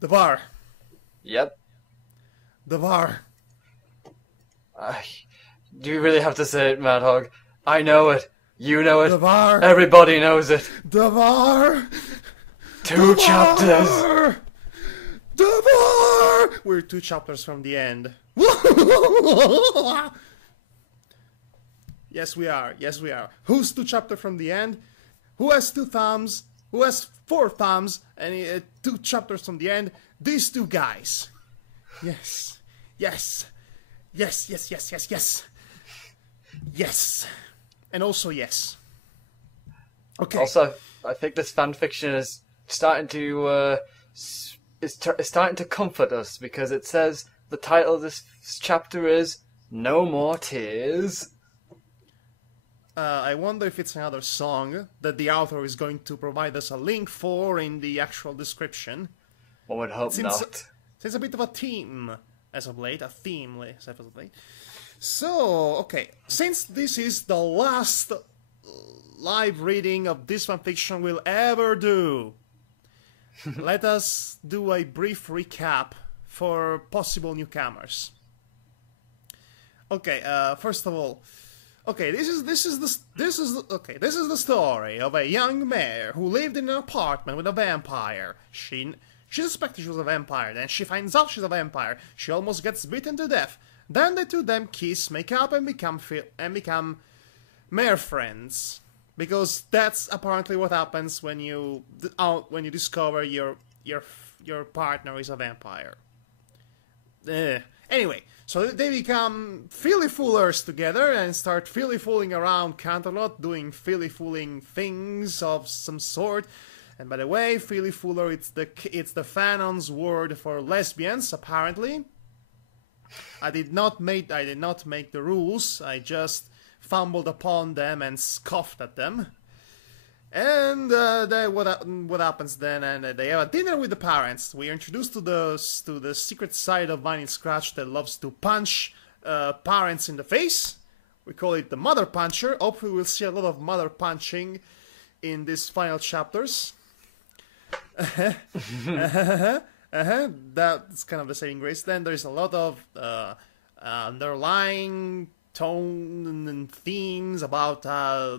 The bar. Yep. The bar. I, do you really have to say it, Madhog? I know it. You know The it. bar. Everybody knows it. The bar. Two The chapters. bar. The bar. We're 2 chapters from the end. Yes, we are. Yes, we are. Who's 2 chapters from the end? Who has 2 thumbs? Who has 4 thumbs? And 2 chapters from the end? These 2 guys. Yes. Yes. Yes, yes, yes, yes, yes. Yes. And also yes. Okay. Also, I think this fanfiction is starting to starting to comfort us because it says the title of this chapter is "No More Tears." I wonder if it's another song that the author is going to provide us a link for in the actual description. One would hope not. It's a bit of a theme as of late, as of late. So, okay, since this is the last live reading of this fanfiction we'll ever do, let us do a brief recap for possible newcomers. Okay, first of all, okay, this is the story of a young mayor who lived in an apartment with a vampire. She suspected she was a vampire, then she finds out she's a vampire. She almost gets beaten to death. Then the 2 of them kiss, make up, and become mere friends. Because that's apparently what happens when you discover your partner is a vampire. Anyway, so they become filly-foolers together and start filly-fooling around Canterlot, doing filly-fooling things of some sort. And by the way, filly-fooler, it's the fanon's word for lesbians, apparently. I did not make the rules. I just fumbled upon them and scoffed at them. And what happens then? And they have a dinner with the parents. We are introduced to the secret side of Vinyl Scratch that loves to punch parents in the face. We call it the mother puncher. Hopefully, we'll see a lot of mother punching in these final chapters. That's kind of the saving grace. Then there's a lot of underlying tone and themes about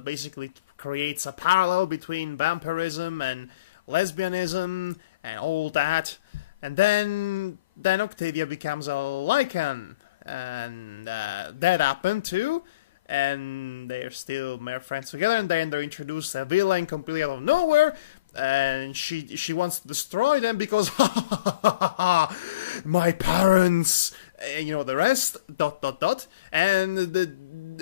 basically creates a parallel between vampirism and lesbianism and all that. And then Octavia becomes a Lycan, and that happened too. And they're still mere friends together. And then they're introduced a villain completely out of nowhere. And she wants to destroy them because my parents, you know the rest, ... And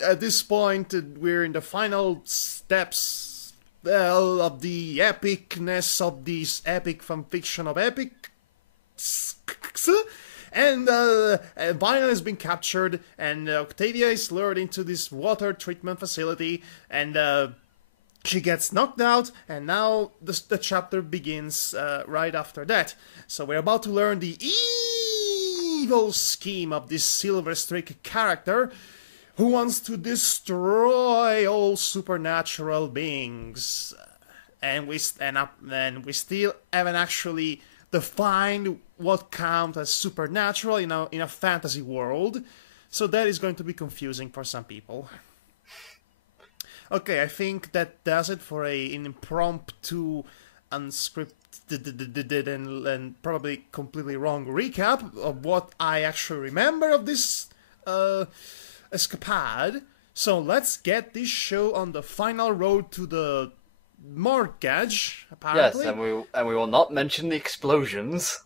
at this point, we're in the final steps of the epicness of this epic fanfiction of epics. And Vinyl has been captured, and Octavia is lured into this water treatment facility, and she gets knocked out, and now the chapter begins right after that. So we're about to learn the evil scheme of this Silver Streak character who wants to destroy all supernatural beings. And we still haven't actually defined what counts as supernatural in a fantasy world. So that is going to be confusing for some people. Okay, I think that does it for an impromptu, unscripted, and probably completely wrong recap of what I actually remember of this escapade. So let's get this show on the final road to the mortgage, apparently. Yes, and we will not mention the explosions.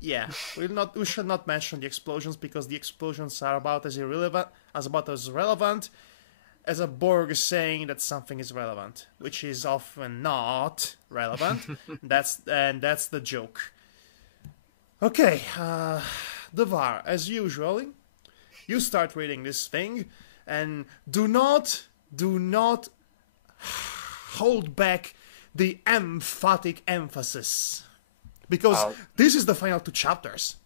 Yeah, we should not mention the explosions because the explosions are about as relevant as a Borg saying that something is relevant, which is often not relevant. That's the joke. Okay, Devar, as usual, you start reading this thing, and do not hold back the emphatic emphasis, because this is the final 2 chapters.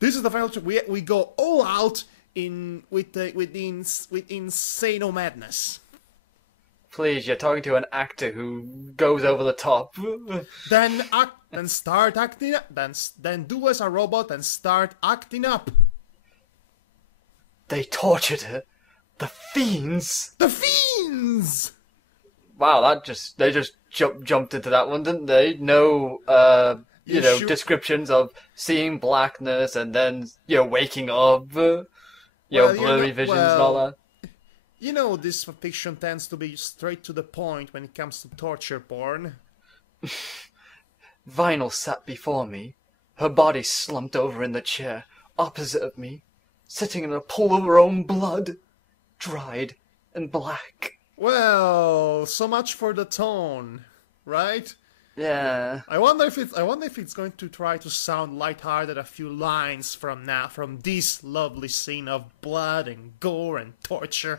This is the final. We go all out with insano madness. Please, you're talking to an actor who goes over the top. Then start acting up. Then do as a robot and start acting up. They tortured her. The fiends. The fiends. Wow, they just jumped into that one, didn't they? No, descriptions of seeing blackness and then waking up, blurry visions and all that. You know, this fiction tends to be straight to the point when it comes to torture porn. Vinyl sat before me, her body slumped over in the chair, opposite of me, sitting in a pool of her own blood, dried and black. Well, so much for the tone, right? Yeah. I wonder if it's going to try to sound lighthearted a few lines from this lovely scene of blood and gore and torture.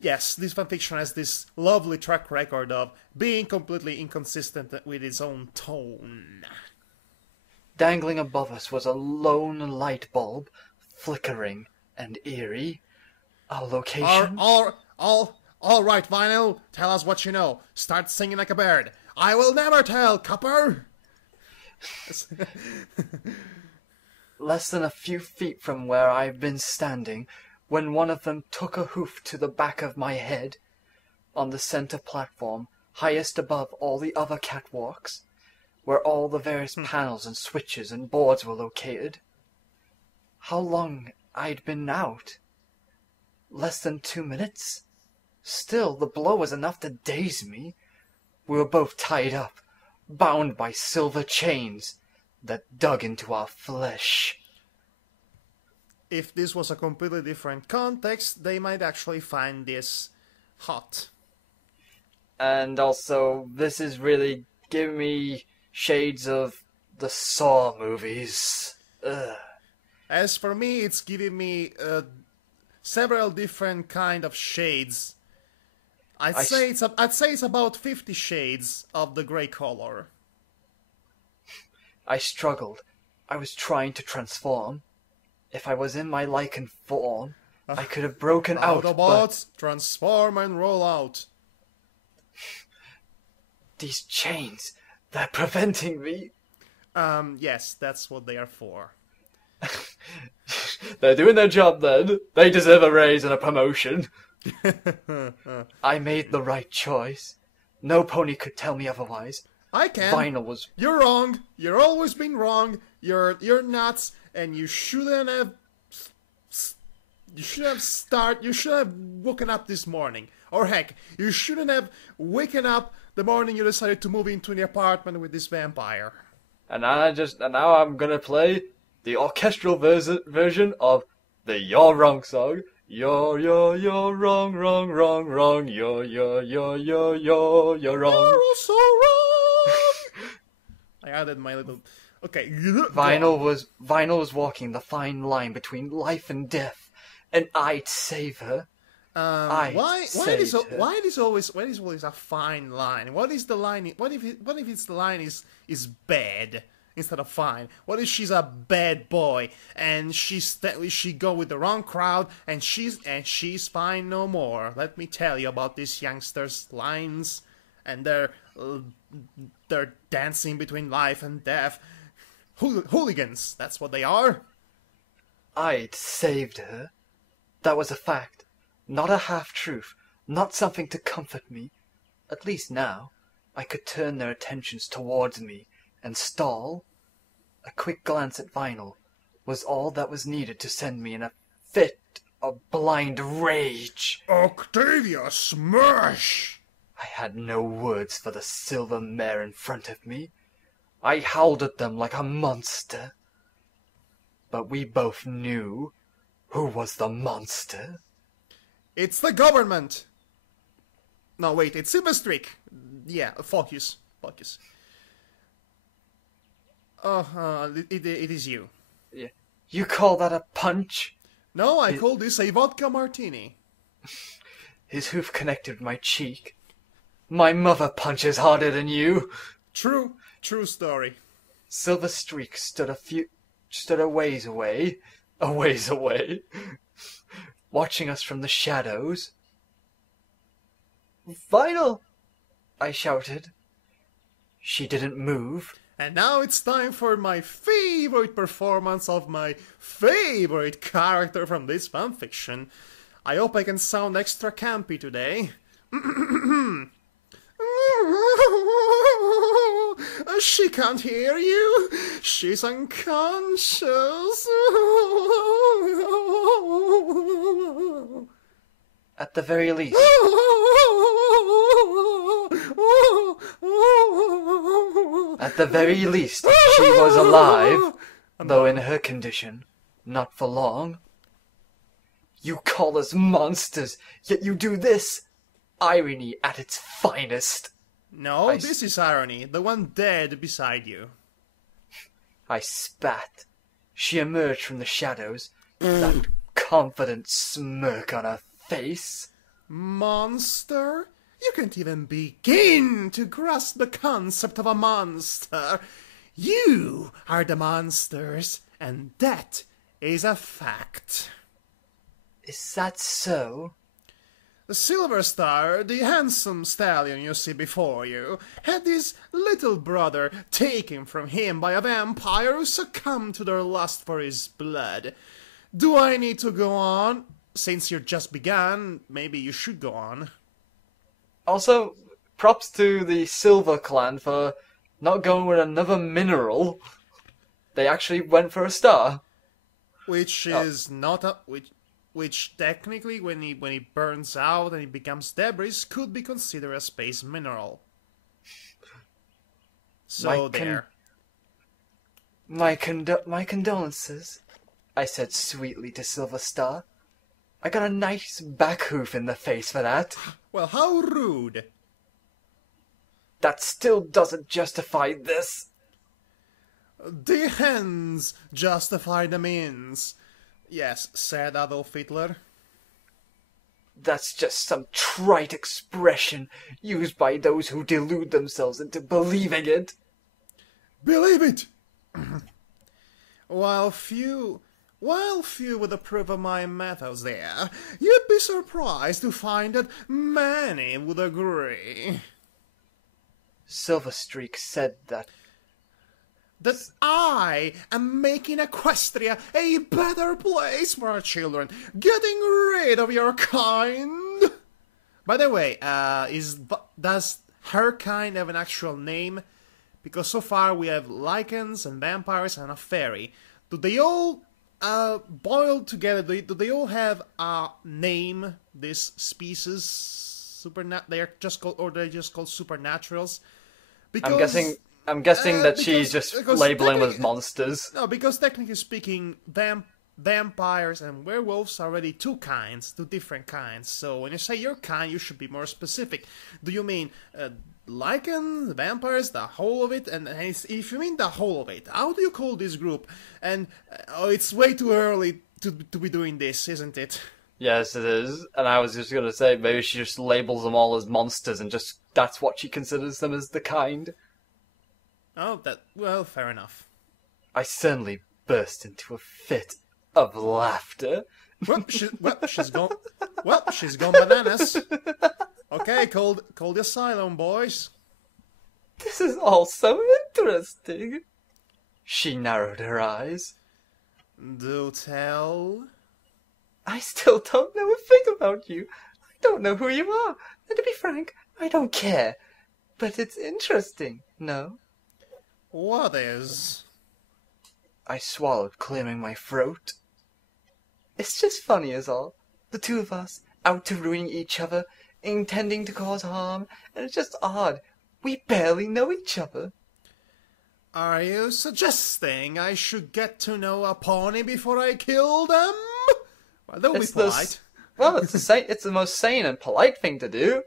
Yes, this fanfiction has this lovely track record of being completely inconsistent with its own tone. Dangling above us was a lone light bulb, flickering and eerie. Our location... All right, Vinyl, tell us what you know. Start singing like a bird. I will never tell, Copper! Less than a few feet from where I've been standing, when one of them took a hoof to the back of my head, on the center platform, highest above all the other catwalks, where all the various panels and switches and boards were located. How long I'd been out? Less than 2 minutes? Still, the blow was enough to daze me. We were both tied up, bound by silver chains that dug into our flesh. If this was a completely different context, they might actually find this hot. And also, this is really giving me shades of the Saw movies. Ugh. As for me, it's giving me several different kind of shades. I'd say it's about 50 shades of the grey color. I struggled. I was trying to transform. If I was in my lichen form, I could have broken out. Autobots, transform and roll out. These chains, they're preventing me. Yes, that's what they are for. They're doing their job then. They deserve a raise and a promotion. I made the right choice. No pony could tell me otherwise. I can. Vinyl was... You're wrong. You're always been wrong. You're nuts, and you shouldn't have... You should have woken up this morning. Or heck, you shouldn't have waken up the morning you decided to move into the apartment with this vampire. And now I'm gonna play the orchestral version of the You're Wrong song. You're wrong, wrong, wrong, wrong. You're wrong. You're so wrong. I added my little... Okay. Vinyl was walking the fine line between life and death, and I'd save her. Why is always a fine line? What is the line? What if it's the line is bad instead of fine? What if she's a bad boy and she go with the wrong crowd and she's fine no more? Let me tell you about these youngsters' lines and their dancing between life and death. Hooligans, that's what they are. I'd saved her. That was a fact. Not a half-truth, not something to comfort me. At least now, I could turn their attentions towards me and stall. A quick glance at Vinyl was all that was needed to send me in a fit of blind rage. Octavia, smash! I had no words for the silver mare in front of me. I howled at them like a monster. But we both knew who was the monster. It's the government. No, wait, it's Silverstreak. Yeah, focus. It is you. Yeah. You call that a punch? No, I call this a vodka martini. His hoof connected with my cheek. My mother punches harder than you. True story. Silverstreak stood a ways away, watching us from the shadows. Vital! I shouted. She didn't move. And now it's time for my favorite performance of my favorite character from this fanfiction. I hope I can sound extra campy today. She can't hear you. She's unconscious. At the very least. At the very least, she was alive, though in her condition, not for long. You call us monsters, yet you do this. Irony at its finest. No, this is irony, the one dead beside you. I spat. She emerged from the shadows, that confident smirk on her face. Monster? You can't even begin to grasp the concept of a monster. You are the monsters, and that is a fact. Is that so? The Silver Star, the handsome stallion you see before you, had his little brother taken from him by a vampire who succumbed to their lust for his blood. Do I need to go on? Since you just began, maybe you should go on. Also, props to the Silver Clan for not going with another mineral. They actually went for a star. Which is not a... Which technically, when he burns out and he becomes debris, could be considered a space mineral. So there. My condolences, I said sweetly to Silver Star. I got a nice back hoof in the face for that. Well, how rude. That still doesn't justify this. The ends justify the means. Yes, said Adolf Hitler. That's just some trite expression used by those who delude themselves into believing it. Believe it! While few would approve of my methods there, you'd be surprised to find that many would agree. Silverstreak said that I am making Equestria a better place for our children, getting rid of your kind. By the way, does her kind have an actual name? Because so far we have lichens and vampires and a fairy. Do they all boiled together? Do they all have a name? This species, they're just called supernaturals. Because I'm guessing that she's just labeling them as monsters. No, because technically speaking, vampires and werewolves are already two different kinds. So when you say your kind, you should be more specific. Do you mean lichens, vampires, the whole of it? And if you mean the whole of it, how do you call this group? And it's way too early to be doing this, isn't it? Yes, it is. And I was just going to say, maybe she just labels them all as monsters and just that's what she considers them as the kind. Oh, well, fair enough. I suddenly burst into a fit of laughter. She's gone bananas. Okay, call the asylum, boys. This is all so interesting. She narrowed her eyes. Do tell. I still don't know a thing about you. I don't know who you are. And to be frank, I don't care. But it's interesting, no? What is? I swallowed, clearing my throat. It's just funny is all. The two of us, out to ruin each other, intending to cause harm, and it's just odd. We barely know each other. Are you suggesting I should get to know a pony before I kill them? Well, that would be polite. It's the most sane and polite thing to do.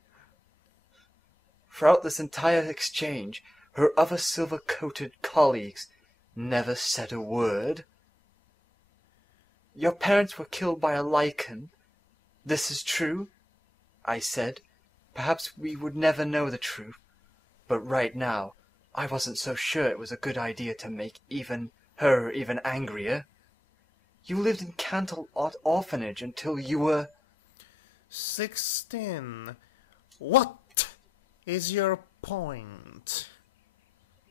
Throughout this entire exchange, her other silver-coated colleagues never said a word. Your parents were killed by a lichen. This is true, I said. Perhaps we would never know the truth. But right now, I wasn't so sure it was a good idea to make her even angrier. You lived in Cantle Orphanage until you were... 16. What is your point?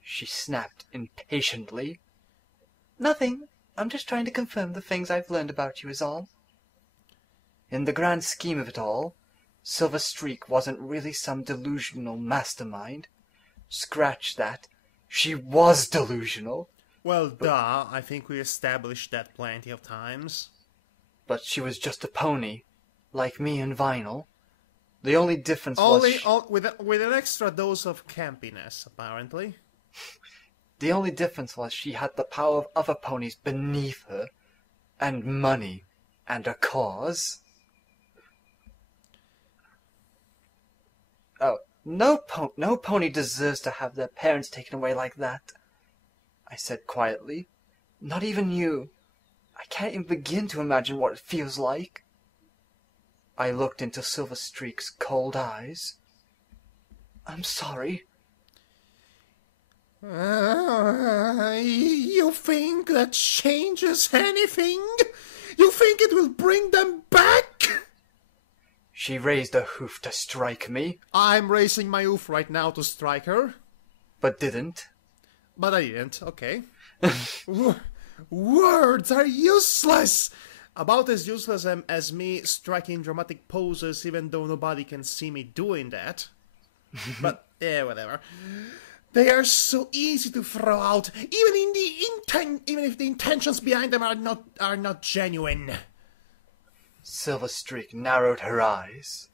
She snapped impatiently. Nothing. I'm just trying to confirm the things I've learned about you is all. In the grand scheme of it all, Silver Streak wasn't really some delusional mastermind. Scratch that. She was delusional. Well, duh, I think we established that plenty of times. But she was just a pony, like me and Vinyl. The only difference was... with an extra dose of campiness, apparently. The only difference was she had the power of other ponies beneath her, and money, and a cause. Oh, no pony deserves to have their parents taken away like that, I said quietly. Not even you. I can't even begin to imagine what it feels like. I looked into Silver Streak's cold eyes. I'm sorry. You think that changes anything? You think it will bring them back? She raised a hoof to strike me. I'm raising my hoof right now to strike her. But didn't. But I didn't, okay. Words are useless! About as useless as me striking dramatic poses even though nobody can see me doing that. But, whatever. They are so easy to throw out, even if the intentions behind them are not genuine. Silver Streak narrowed her eyes.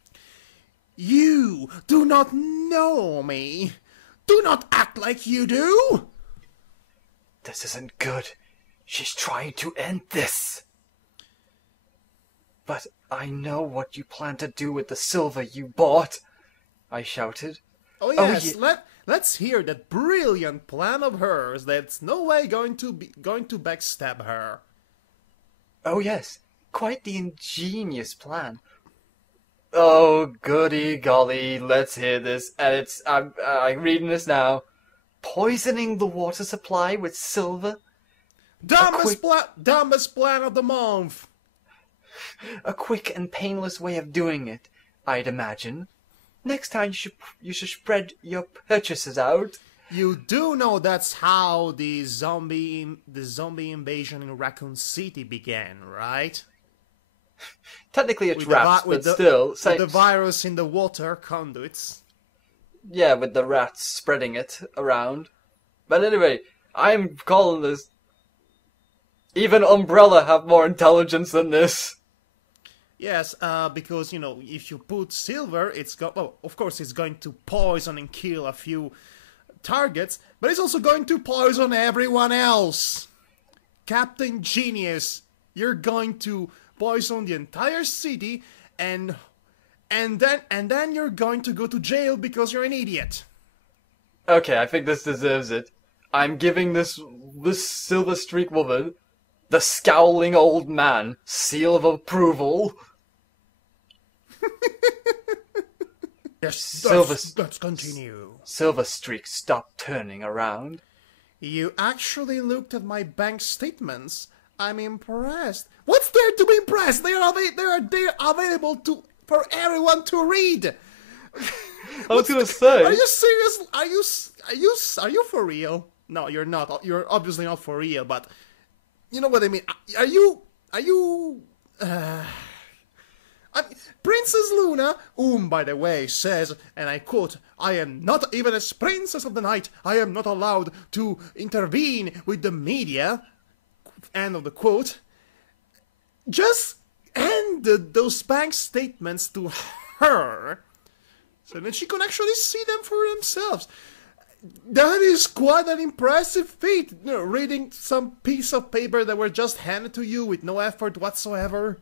You do not know me. Do not act like you do. This isn't good. She's trying to end this. But I know what you plan to do with the silver you bought, I shouted. Oh yes, let's hear that brilliant plan of hers that's no way going to backstab her. Oh yes, quite the ingenious plan. Oh goody golly, let's hear this. And I'm reading this now. Poisoning the water supply with silver. Dumbest plan of the month. A quick and painless way of doing it, I'd imagine. Next time you should spread your purchases out. You do know that's how the zombie invasion in Raccoon City began, right? Technically it's rats, but still. With the virus in the water conduits. Yeah, with the rats spreading it around. But anyway, I'm calling this... Even Umbrella have more intelligence than this. Yes, because, if you put silver, of course it's going to poison and kill a few targets, but it's also going to poison everyone else. Captain Genius, you're going to poison the entire city, and then you're going to go to jail because you're an idiot. Okay, I think this deserves it. I'm giving this Silver Streak woman, the scowling old man, seal of approval. Yes, let's continue. Silver Streak stopped turning around. You actually looked at my bank statements. I'm impressed. What's there to be impressed? They're available for everyone to read. I was gonna say. Are you serious? Are you for real? No, you're not. You're obviously not for real. But you know what I mean. Are you? Princess Luna, whom, by the way, says, and I quote, I am not even as Princess of the Night, I am not allowed to intervene with the media, end of the quote, just handed those bank statements to her, so that she could actually see them for themselves. That is quite an impressive feat, reading some piece of paper that were just handed to you with no effort whatsoever.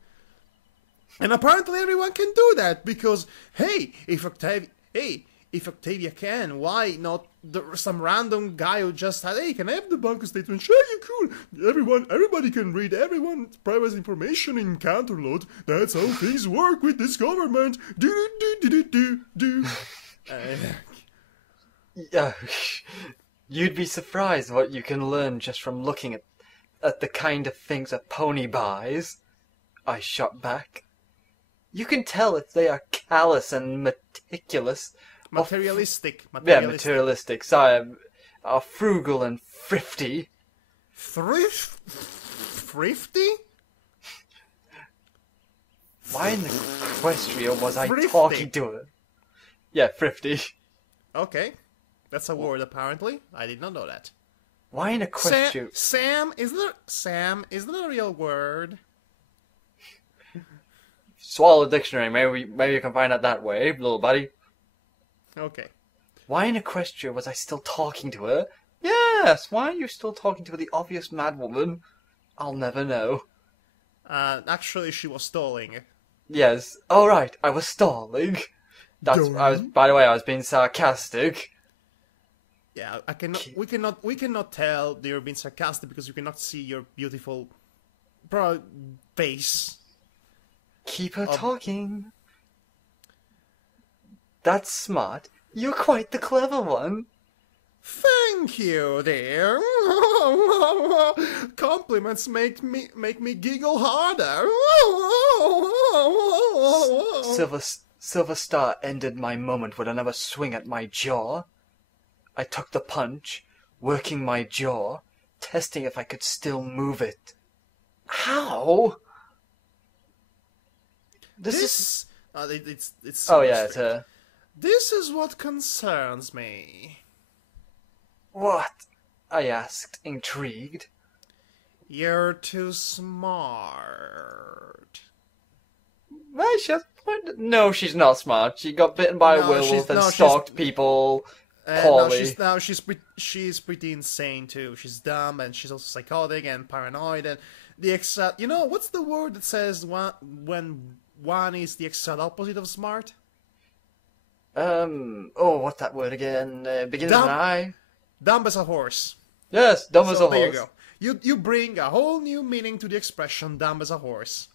And apparently everyone can do that, because, if Octavia can, why not some random guy who just had, can I have the bank statement? Sure, you cool. Everybody can read everyone's private information in Counterload. That's how things work with this government. You'd be surprised what you can learn just from looking at the kind of things a pony buys, I shot back. You can tell if they are callous and meticulous. Materialistic. Yeah, materialistic. Sorry, are frugal and thrifty. Thrifty? Why in the Equestria was I Thrifty. talking to her? Yeah, thrifty. Okay. That's a word, apparently. I did not know that. Why in Equestria? Sam, is that a real word? Swallow the dictionary. Maybe you can find out that way, little buddy. Okay. Why in Equestria was I still talking to her? Yes, why are you still talking to the obvious madwoman? I'll never know. Actually, she was stalling. Yes. Oh, right, I was stalling. By the way, I was being sarcastic. Yeah, we cannot tell that you're being sarcastic because you cannot see your beautiful face. Keep her talking. That's smart. You're quite the clever one. Thank you, dear. Compliments make me giggle harder. Silver Star ended my moment with another swing at my jaw. I took the punch, working my jaw, testing if I could still move it. How? It's oh yeah, it's her. This is what concerns me. What? I asked, intrigued. You're too smart. Well, no, she's not smart. She got bitten by a werewolf and stalked people poorly. She's pretty insane too. She's dumb and she's also psychotic and paranoid and the exact. You know what's the word that says when one is the exact opposite of smart? What's that word again? Begins with an I. Dumb as a horse. Yes, dumb as a horse. There you go. You bring a whole new meaning to the expression dumb as a horse.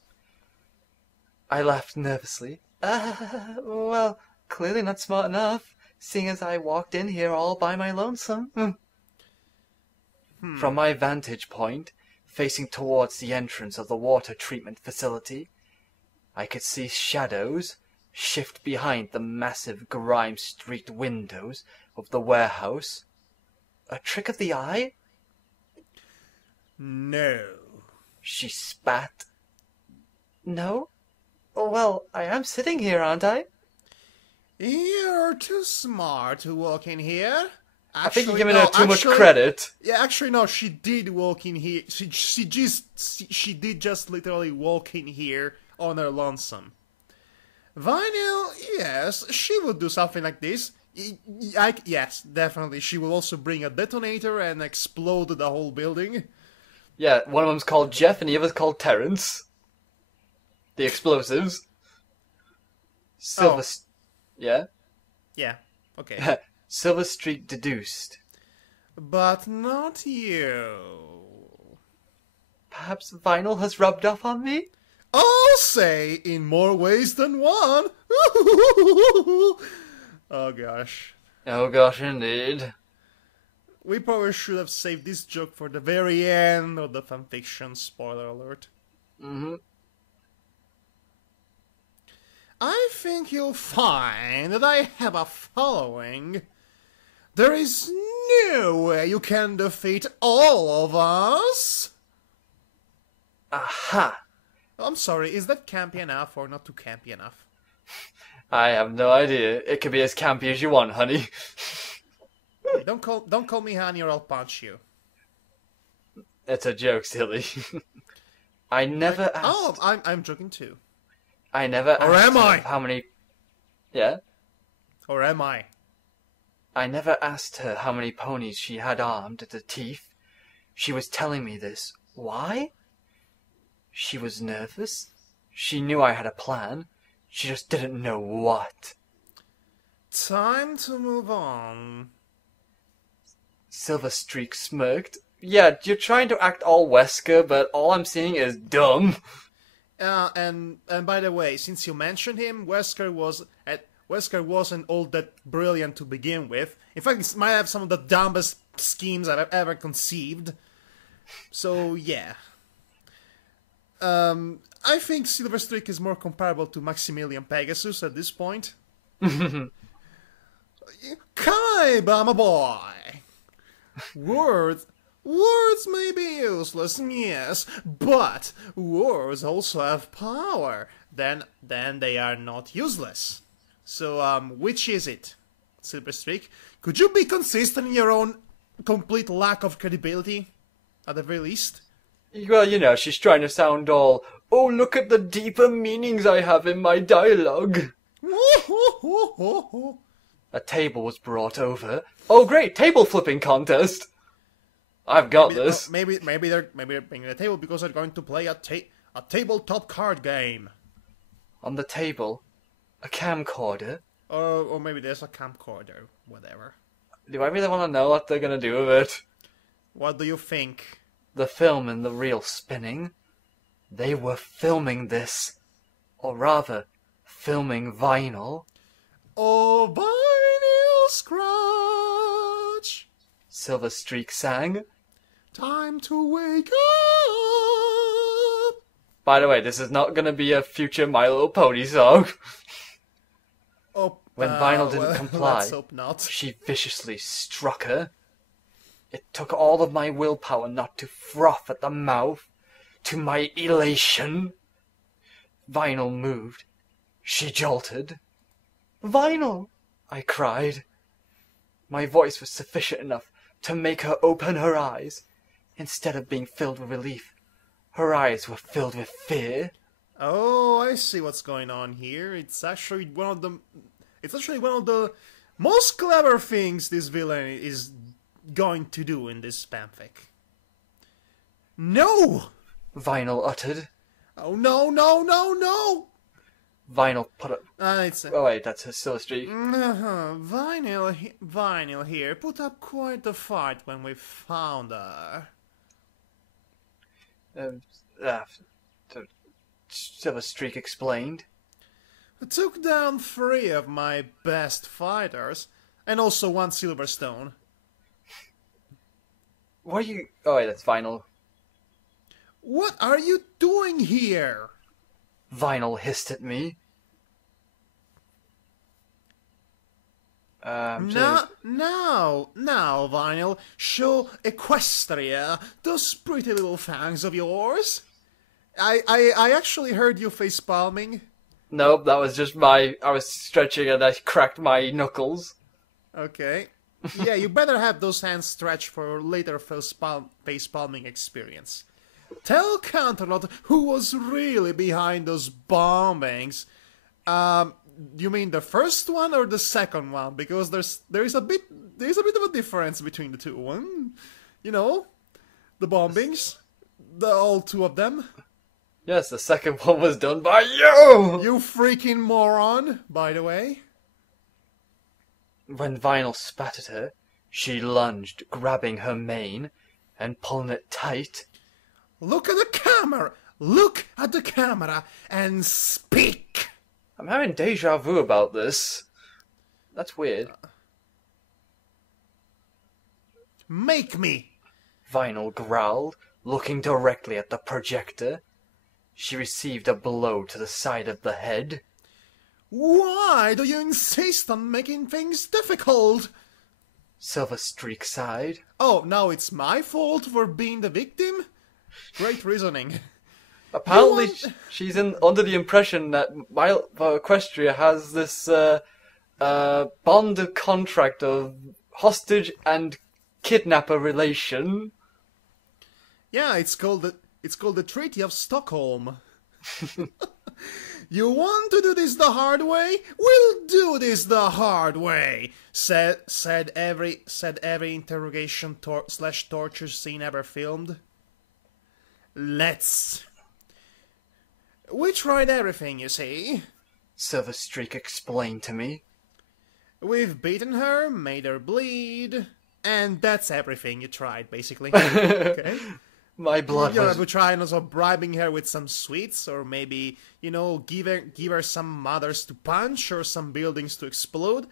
I laughed nervously. Well, clearly not smart enough, seeing as I walked in here all by my lonesome. From my vantage point, facing towards the entrance of the water treatment facility, I could see shadows shift behind the massive grime-streaked windows of the warehouse. A trick of the eye? No. She spat. No? Well, I am sitting here, aren't I? You're too smart to walk in here. Actually, I think you're giving her too much credit. Yeah, actually, no, she did walk in here. She did just literally walk in here on her lonesome. Vinyl, yes, she would do something like this. Yes, definitely. She will also bring a detonator and explode the whole building. Yeah, one of them's called Jeff and the other's called Terrence. The explosives. Yeah? Yeah, okay. Silver Street deduced. But not you. Perhaps vinyl has rubbed off on me? I'll say in more ways than one. Oh gosh. Oh gosh, indeed. We probably should have saved this joke for the very end of the fanfiction, spoiler alert. I think you'll find that I have a following. There is no way you can defeat all of us. Aha! I'm sorry, is that campy enough or not too campy enough? I have no idea. It could be as campy as you want, honey. Hey, don't call me honey or I'll punch you. It's a joke, silly. I never asked... Oh, I'm joking too. I never asked Or am I? how many... Yeah? Or am I? I never asked her how many ponies she had armed at the teeth. She was telling me this. Why? She was nervous. She knew I had a plan. She just didn't know what. Time to move on. Silver Streak smirked. Yeah, you're trying to act all Wesker, but all I'm seeing is dumb. And by the way, since you mentioned him, Wesker wasn't all that brilliant to begin with. In fact, he might have some of the dumbest schemes I've ever conceived. So yeah. I think Silverstreak is more comparable to Maximilian Pegasus at this point. Kai, my boy! Words may be useless, yes, but words also have power. Then they are not useless. So, which is it, Silverstreak? Could you be consistent in your own complete lack of credibility, at the very least? Well, you know, she's trying to sound all, oh, look at the deeper meanings I have in my dialogue. A table was brought over. Oh, great, table flipping contest. I've got this. Maybe they're bringing the table because they're going to play a tabletop card game. On the table, a camcorder. Or maybe there's a camcorder, whatever. Do I really want to know what they're going to do with it? What do you think? The film and the reel spinning. They were filming this. Or rather, filming vinyl. Oh, vinyl scratch! Silverstreak sang. Time to wake up! By the way, this is not going to be a future My Little Pony song. Oh, When Vinyl didn't comply, let's hope not. She viciously struck her. It took all of my willpower not to froth at the mouth. To my elation, Vinyl moved. She jolted. Vinyl, I cried. My voice was sufficient enough to make her open her eyes. Instead of being filled with relief, her eyes were filled with fear. Oh, I see what's going on here. It's actually one of the most clever things this villain is going to do in this fanfic. No! Vinyl uttered. Oh, no, no, no, no! Vinyl put up... Oh wait, that's her Silverstreak. Vinyl here put up quite the fight when we found her. Silverstreak explained. I took down 3 of my best fighters, and also 1 Silverstone. What are you... Oh wait, that's Vinyl. What are you doing here? Vinyl hissed at me. Now, Vinyl, show Equestria those pretty little fangs of yours. I actually heard you face palming. Nope, that was just I was stretching and I cracked my knuckles. Okay. Yeah, you better have those hands stretched for later face palming experience. Tell Counterlot who was really behind those bombings. You mean the first one or the second one? Because there is a bit of a difference between the two. One, you know, the bombings, all 2 of them. Yes, the second one was done by you! You freaking moron, by the way. When Vinyl spat at her, she lunged, grabbing her mane and pulling it tight. Look at the camera! Look at the camera and speak! I'm having deja vu about this. That's weird. Make me! Vinyl growled, looking directly at the projector. She received a blow to the side of the head. Why do you insist on making things difficult? Silverstreak sighed. Oh, now it's my fault for being the victim? Great reasoning. Apparently, she's under the impression that Equestria has this bond contract of hostage and kidnapper relation. Yeah, it's called the Treaty of Stockholm. You want to do this the hard way? We'll do this the hard way. Said every interrogation / torture scene ever filmed. Let's. We tried everything, you see. Silverstreak explained to me. We've beaten her, made her bleed, and that's everything you tried, basically. Okay? My blood was... You're ever trying also bribing her with some sweets, or maybe, you know, give her some mothers to punch, or some buildings to explode?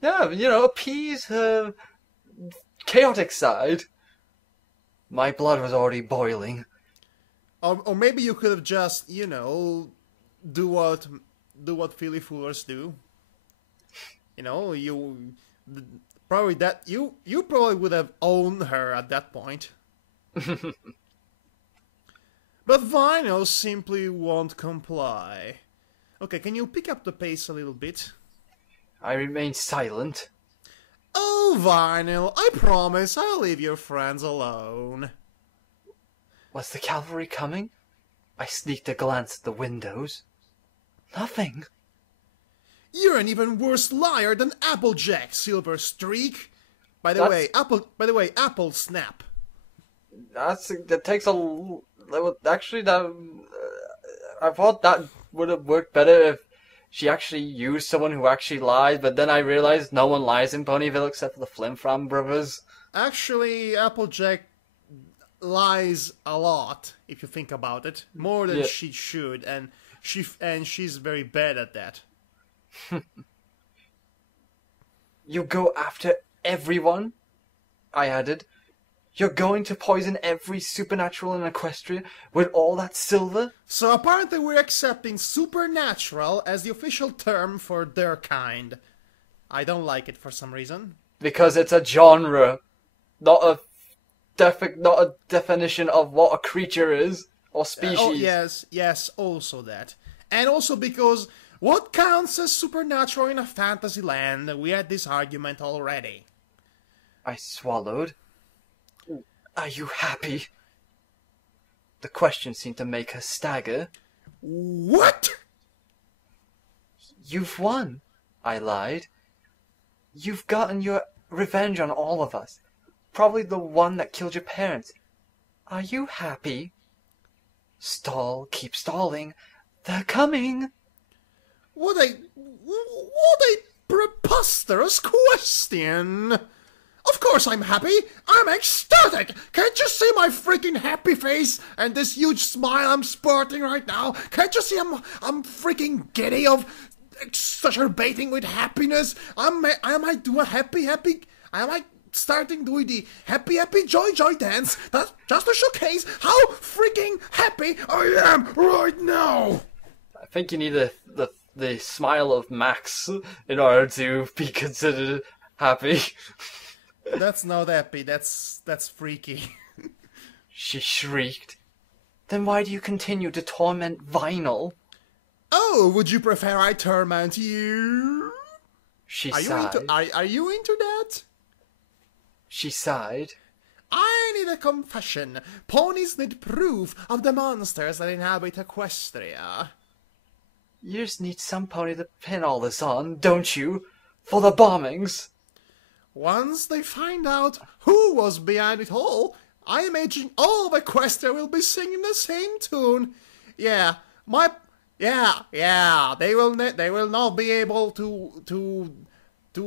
Yeah, you know, appease her chaotic side. My blood was already boiling. Or maybe you could have just, you know, do what Philly foolers do. You know, probably that you probably would have owned her at that point. But Vinyl simply won't comply. Okay, can you pick up the pace a little bit? I remain silent. Oh, Vinyl, I promise I'll leave your friends alone. Was the cavalry coming? I sneaked a glance at the windows. Nothing. You're an even worse liar than Applejack, Silver Streak. By the way, Apple Snap. That takes a. Actually, I thought that would have worked better if she actually used someone who actually lied, but then I realized no one lies in Ponyville except for the Flim Flam brothers. Actually, Applejack lies a lot, if you think about it. More than she should, and she's very bad at that. You go after everyone? I added. You're going to poison every supernatural in Equestria with all that silver? So apparently we're accepting supernatural as the official term for their kind. I don't like it for some reason. Because it's a genre, not a definition of what a creature is, or species. Oh, yes, also that. And also because what counts as supernatural in a fantasy land? We had this argument already. I swallowed. Are you happy? The question seemed to make her stagger. What? You've won, I lied. You've gotten your revenge on all of us. Probably the one that killed your parents. Are you happy? Stall, keep stalling. They're coming. What a preposterous question. Of course I'm happy. I'm ecstatic. Can't you see my freaking happy face and this huge smile I'm sporting right now? Can't you see I'm freaking giddy of exacerbating with happiness? I might do a happy. I might starting doing the happy joy dance. That's just to showcase how freaking happy I am right now. I think you need the smile of Max in order to be considered happy. That's not happy, that's freaky. She shrieked. Then why do you continue to torment Vinyl? Oh, would you prefer I torment you? She sighed. Are you into that? She sighed. I need a confession. Ponies need proof of the monsters that inhabit Equestria. You just need some pony to pin all this on, don't you? For the bombings. Once they find out who was behind it all, I imagine all of Equestria will be singing the same tune. They will not be able to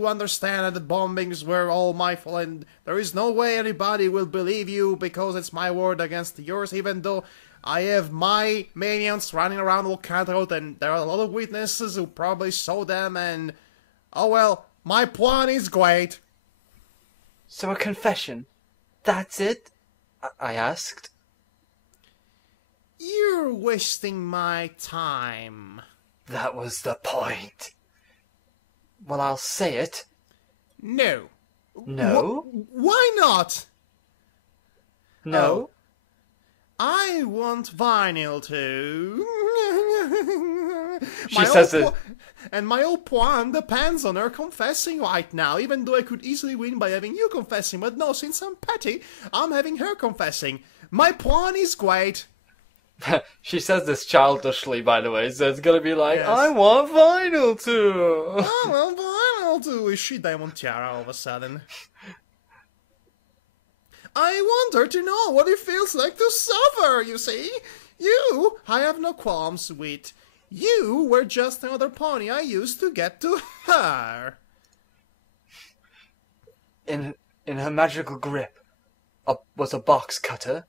understand that the bombings were all my fault, and there is no way anybody will believe you because it's my word against yours, even though I have my minions running around all Canterlot, and there are a lot of witnesses who probably saw them, and oh well, my plan is great. So a confession, that's it? I asked. You're wasting my time. That was the point. Well, I'll say it. No. No? Why not? No? I want Vinyl to. She says it. And my whole plan depends on her confessing right now, even though I could easily win by having you confessing. But no, since I'm petty, I'm having her confessing. My plan is great. She says this childishly, by the way, so it's gonna be like, Yes. I want Vinyl to. Oh, well, Vinyl too. Is she Diamond Tiara all of a sudden? I want her to know what it feels like to suffer, you see? You, I have no qualms with. You were just another pony I used to get to her. In her magical grip was a box cutter.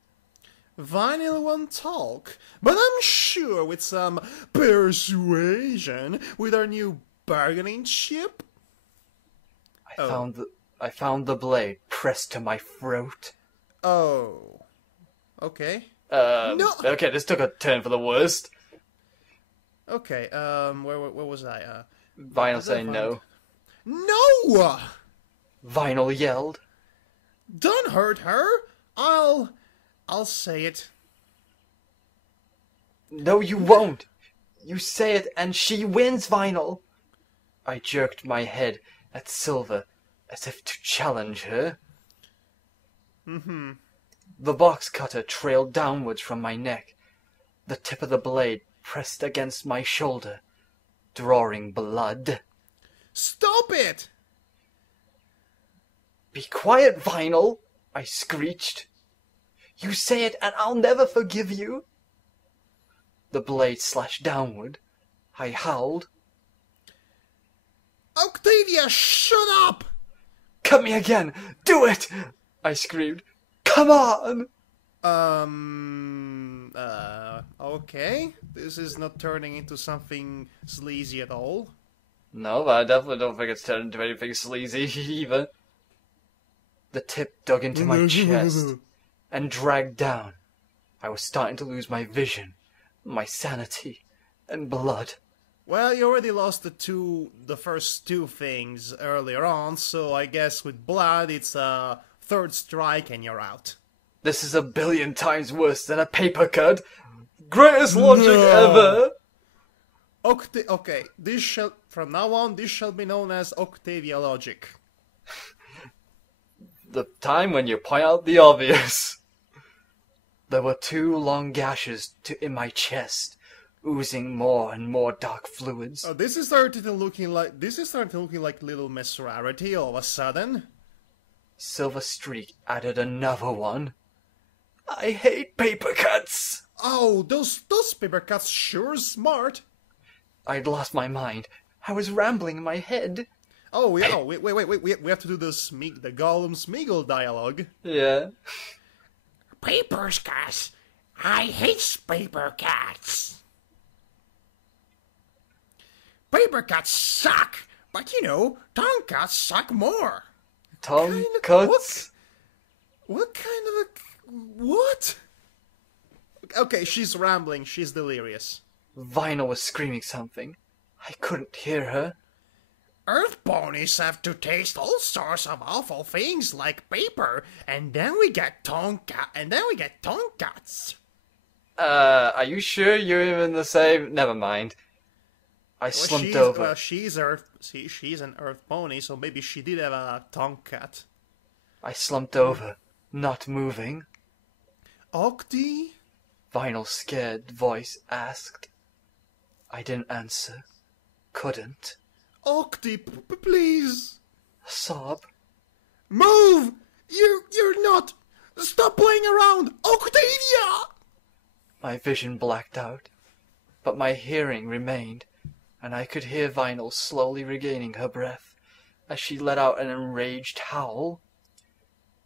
Vinyl won't talk, but I'm sure with some persuasion, with our new bargaining chip. I found the blade pressed to my throat. Oh. Okay. No. Okay, this took a turn for the worst. Okay. Where was I? Vinyl saying no. No! Vinyl yelled. Don't hurt her. I'll say it. No, you won't. You say it and she wins, Vinyl. I jerked my head at Silver as if to challenge her. Mm-hmm. The box cutter trailed downwards from my neck. The tip of the blade pressed against my shoulder, drawing blood. Stop it! Be quiet, Vinyl, I screeched. You say it and I'll never forgive you. The blade slashed downward. I howled. Octavia, shut up! Cut me again! Do it! I screamed. Come on! Okay. This is not turning into something sleazy at all. No, but I definitely don't think it's turned into anything sleazy either. The tip dug into my chest and dragged down. I was starting to lose my vision, my sanity, and blood. Well, you already lost the first two things earlier on, so I guess with blood it's a third strike and you're out. This is 1,000,000,000 times worse than a paper cut. Greatest logic ever! Okay, from now on, this shall be known as Octavia logic. The time when you point out the obvious. There were 2 long gashes in my chest, oozing more and more dark fluids. Oh, this is starting to looking like little Miss Rarity all of a sudden. Silver Streak added another one. I hate paper cuts. Oh, those paper cuts sure smart. I'd lost my mind. I was rambling in my head. Oh yeah, wait, we have to do the Gollum Smeagol dialogue. Yeah. Paper cuts. I hate paper cuts. Paper cuts suck, but tongue cuts suck more. Tongue cuts? What kind of a... What? Okay, she's rambling. She's delirious. Vinyl was screaming something. I couldn't hear her. Earth ponies have to taste all sorts of awful things like paper, and then we get tongue cuts. Are you sure you're even the same? Never mind. I slumped over. Well, she's an earth pony, so maybe she did have a tongue cut. I slumped over, not moving. Octi? Vinyl's scared voice asked. I didn't answer. Couldn't. Octi, please. A sob. Move! You're not. Stop playing around, Octavia! My vision blacked out, but my hearing remained, and I could hear Vinyl slowly regaining her breath as she let out an enraged howl.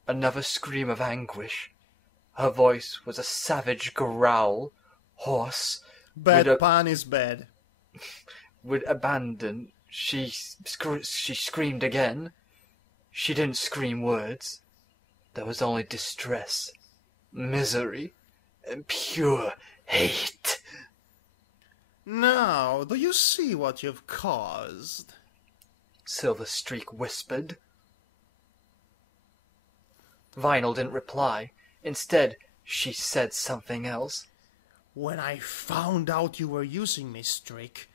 Another scream of anguish. Her voice was a savage growl, hoarse. Bad pan is bad. With abandon, she screamed again. She didn't scream words. There was only distress, misery, and pure hate. Now, do you see what you've caused? Silver Streak whispered. Vinyl didn't reply. Instead, she said something else. When I found out you were using me, Streak,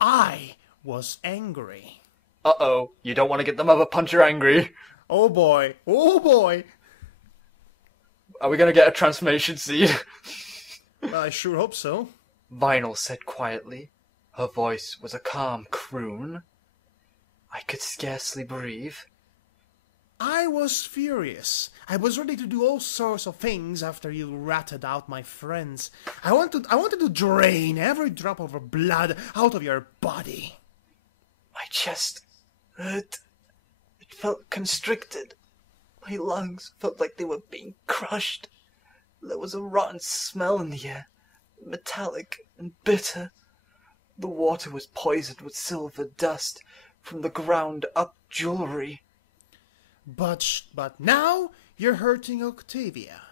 I was angry. Uh-oh, you don't want to get the mother puncher angry. Oh boy, oh boy. Are we going to get a transformation scene? I sure hope so. Vinyl said quietly. Her voice was a calm croon. I could scarcely breathe. I was furious. I was ready to do all sorts of things after you ratted out my friends. I wanted to drain every drop of blood out of your body. My chest hurt. It felt constricted. My lungs felt like they were being crushed. There was a rotten smell in the air, metallic and bitter. The water was poisoned with silver dust from the ground up jewelry. But now you're hurting Octavia.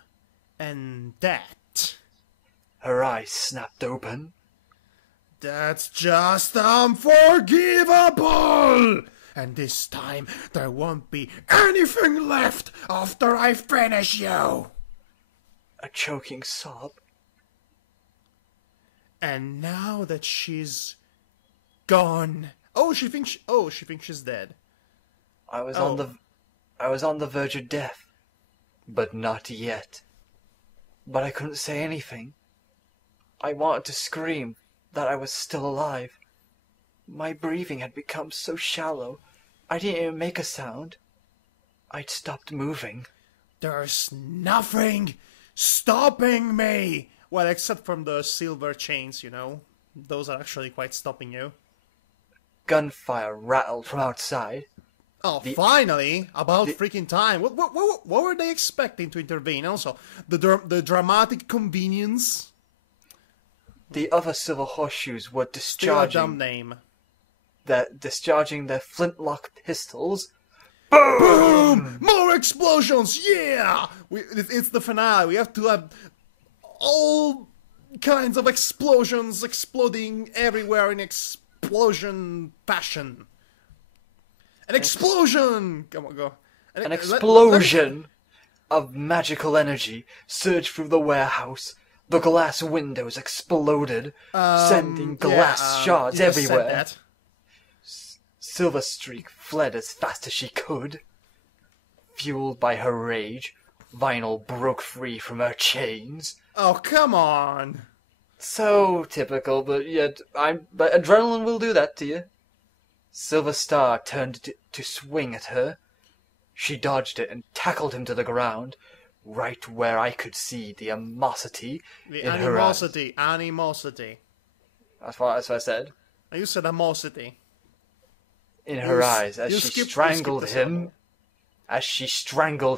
And that Her eyes snapped open. That's just unforgivable! And this time, there won't be anything left after I finish you! A choking sob. And now that she's gone... Oh, she thinks she's dead. I was on the verge of death, but not yet. But I couldn't say anything. I wanted to scream that I was still alive. My breathing had become so shallow, I didn't even make a sound. I'd stopped moving. There's nothing stopping me! Well, except from the silver chains, you know. Those are actually quite stopping you. Gunfire rattled from outside. Oh, finally! About freaking time. What were they expecting to intervene? Also, the dramatic convenience. The other silver horseshoes were Still a dumb name. discharging their flintlock pistols. Boom! More explosions! Yeah! It's the finale. We have to have all kinds of explosions exploding everywhere in explosion fashion. An explosion! Come on, go. An explosion of magical energy surged through the warehouse. The glass windows exploded, sending glass shards everywhere. Silverstreak fled as fast as she could. Fueled by her rage, Vinyl broke free from her chains. Oh, come on! So typical, but adrenaline will do that to you. Silver Star turned to swing at her. She dodged it and tackled him to the ground, right where I could see the animosity in her eyes. Animosity. That's what I said. You said animosity. In her eyes, as she strangled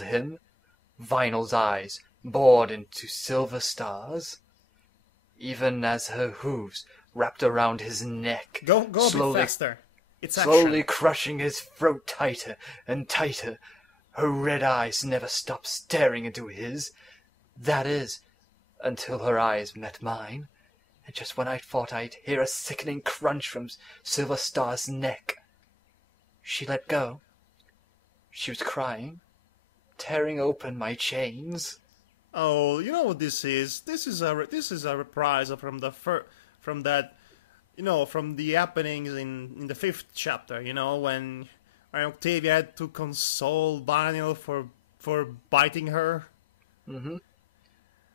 him, Vinyl's eyes bored into silver stars, even as her hooves wrapped around his neck. Go slowly, a bit faster. It's slowly action. crushing his throat tighter and tighter. Her red eyes never stopped staring into his. That is, until her eyes met mine, and just when I thought I'd hear a sickening crunch from Silver Star's neck, she let go. She was crying, tearing open my chains. Oh, you know what this is? This is a reprisal from from the happenings in the 5th chapter. You know, when Octavia had to console Vinyl for biting her. Mm-hmm.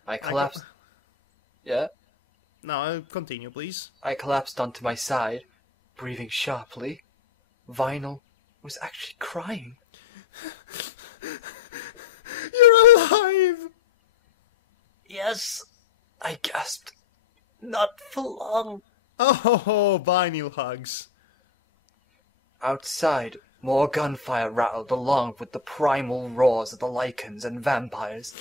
I collapsed. Yeah. No, continue, please. I collapsed onto my side, breathing sharply. Vinyl was actually crying. You're alive! Yes, I gasped. Not for long. Oh, Vinyl hugs. Outside, more gunfire rattled along with the primal roars of the lichens and vampires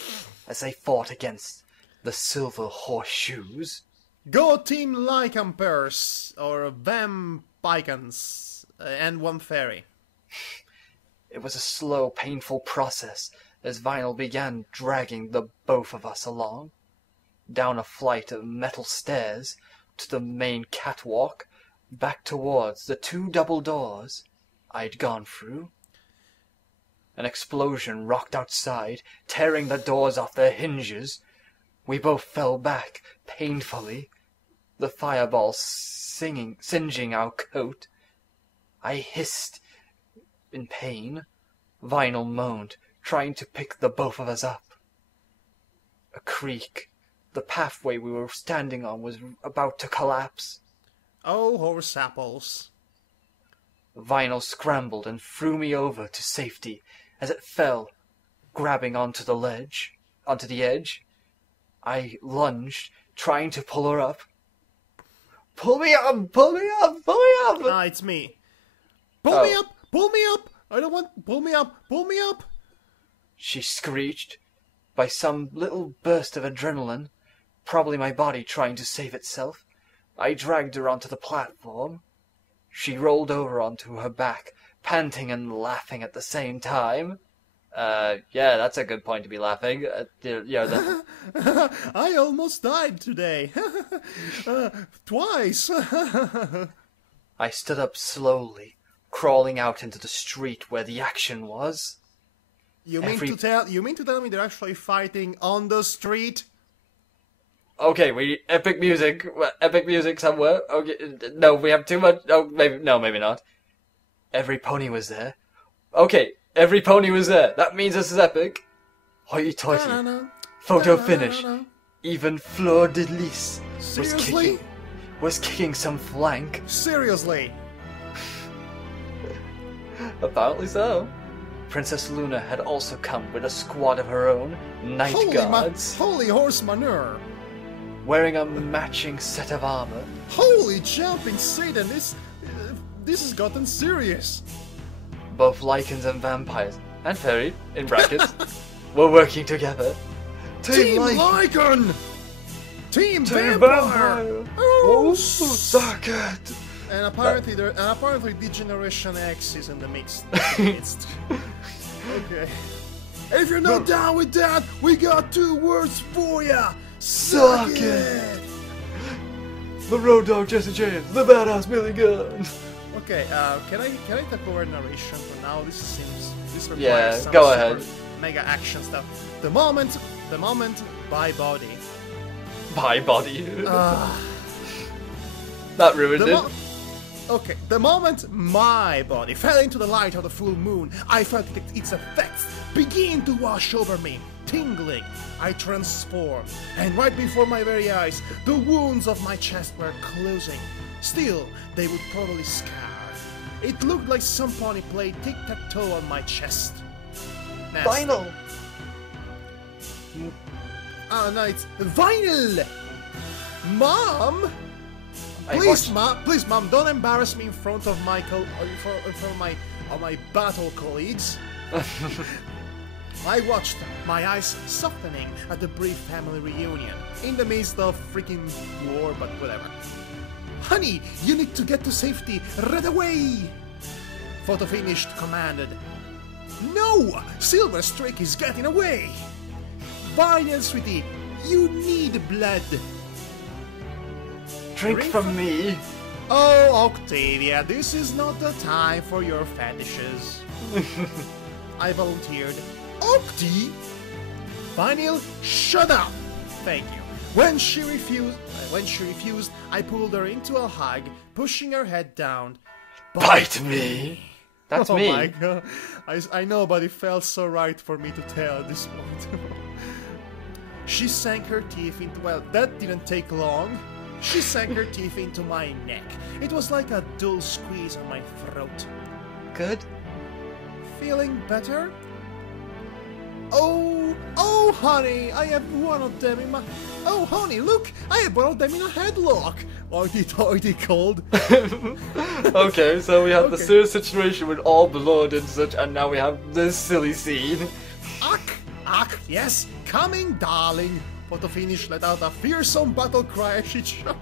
as they fought against the silver horseshoes. Go Team Lycanpers, or Vampicans, and one fairy. It was a slow, painful process as Vinyl began dragging the both of us along, down a flight of metal stairs to the main catwalk, back towards the 2 double doors I'd gone through. An explosion rocked outside, tearing the doors off their hinges. We both fell back painfully, the fireball singeing our coat. I hissed in pain. Vinyl moaned, trying to pick the both of us up. A creak. The pathway we were standing on was about to collapse. Oh, horse apples. Vinyl scrambled and threw me over to safety as it fell, grabbing onto the edge. I lunged, trying to pull her up. Pull me up! Pull me up! Pull me up! Ah, it's me. Pull me up! Pull me up! I don't want... Pull me up! Pull me up! She screeched. By some little burst of adrenaline, probably my body trying to save itself, I dragged her onto the platform. She rolled over onto her back, panting and laughing at the same time. Yeah, that's a good point to be laughing. I almost died today. Twice. I stood up slowly, crawling out into the street where the action was. You mean to tell me they're actually fighting on the street? Okay, epic music somewhere. Okay, no, we have too much. Oh, maybe not. Every pony was there. Okay, every pony was there. That means this is epic. Hoity-toity. Photo finish. Even Fleur de Lis was kicking some flank. Seriously? Apparently so. Princess Luna had also come with a squad of her own, night guards. Holy horse manure! Wearing a matching set of armor. Holy jumping Satan! This has gotten serious. Both lichens and vampires, and fairy, in brackets, were working together. Team Lichen! Team Vampire! Oh, suck it! And apparently Degeneration X is in the mix. Okay. If you're not down with that, we got 2 words for ya. Suck it! The Road Dog Jesse James, the Badass Billy Gunn. Okay, can I take over narration for now? This requires some go super ahead. Mega action stuff. The moment, by body. By body. That ruined it. Okay, the moment my body fell into the light of the full moon, I felt its effects begin to wash over me, tingling. I transformed, and right before my very eyes, the wounds of my chest were closing. Still, they would probably scar. It looked like some pony played tic-tac-toe on my chest. Nasty. Vinyl! Oh no, it's vinyl! Mom! Please, mom, don't embarrass me in front of my battle colleagues. I watched, my eyes softening at the brief family reunion, in the midst of freaking war, but whatever. Honey, you need to get to safety right away! Photo finished commanded. No! Silver Streak is getting away! Vinyl, sweetie, you need blood! Drink from me! Oh, Octavia, this is not the time for your fetishes. I volunteered. Octi! Vinyl, shut up! Thank you. When she refused, I pulled her into a hug, pushing her head down. Bite me! That's me. Oh my god. I know, but it felt so right for me to tell at this point. She sank her teeth into... Well, that didn't take long. She sank her teeth into my neck. It was like a dull squeeze on my throat. Good? Feeling better? Oh, honey, I have one of them in my... Oh, honey, look, I have one of them in a headlock. Already cold. Okay, so we have the serious situation with all blood and such, and now we have this silly scene. Ack, yes, coming, darling. Photo finish let out a fearsome battle cry as she shot.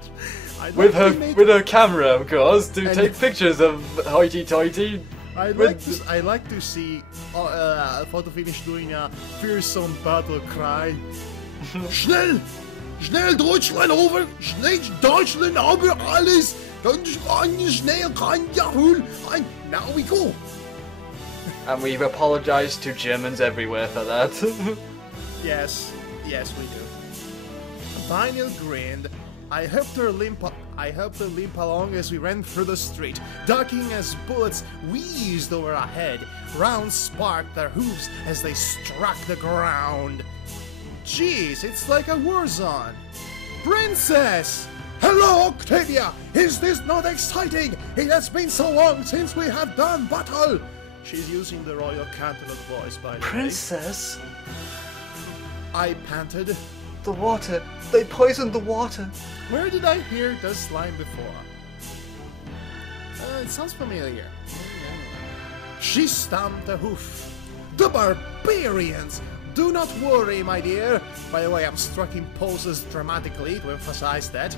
With her camera, of course, to take pictures of hoity-toity. I like to see Photo finish doing a fearsome battle cry. Schnell Deutschland over, schnell Deutschland over alles. Ganz schnell kann jawohl. And now we go. And we've apologized to Germans everywhere for that. Yes, we do. Vinyl grinned. I helped her limp along as we ran through the street, ducking as bullets wheezed over our head. Rounds sparked their hooves as they struck the ground. Jeez, it's like a war zone. Princess! Hello, Octavia! Is this not exciting? It has been so long since we have done battle! She's using the Royal Canterlot voice, by the way. Princess? I panted. The water. They poisoned the water. Where did I hear this line before? It sounds familiar. She stamped a hoof. The barbarians! Do not worry, my dear. By the way, I'm striking poses dramatically to emphasize that.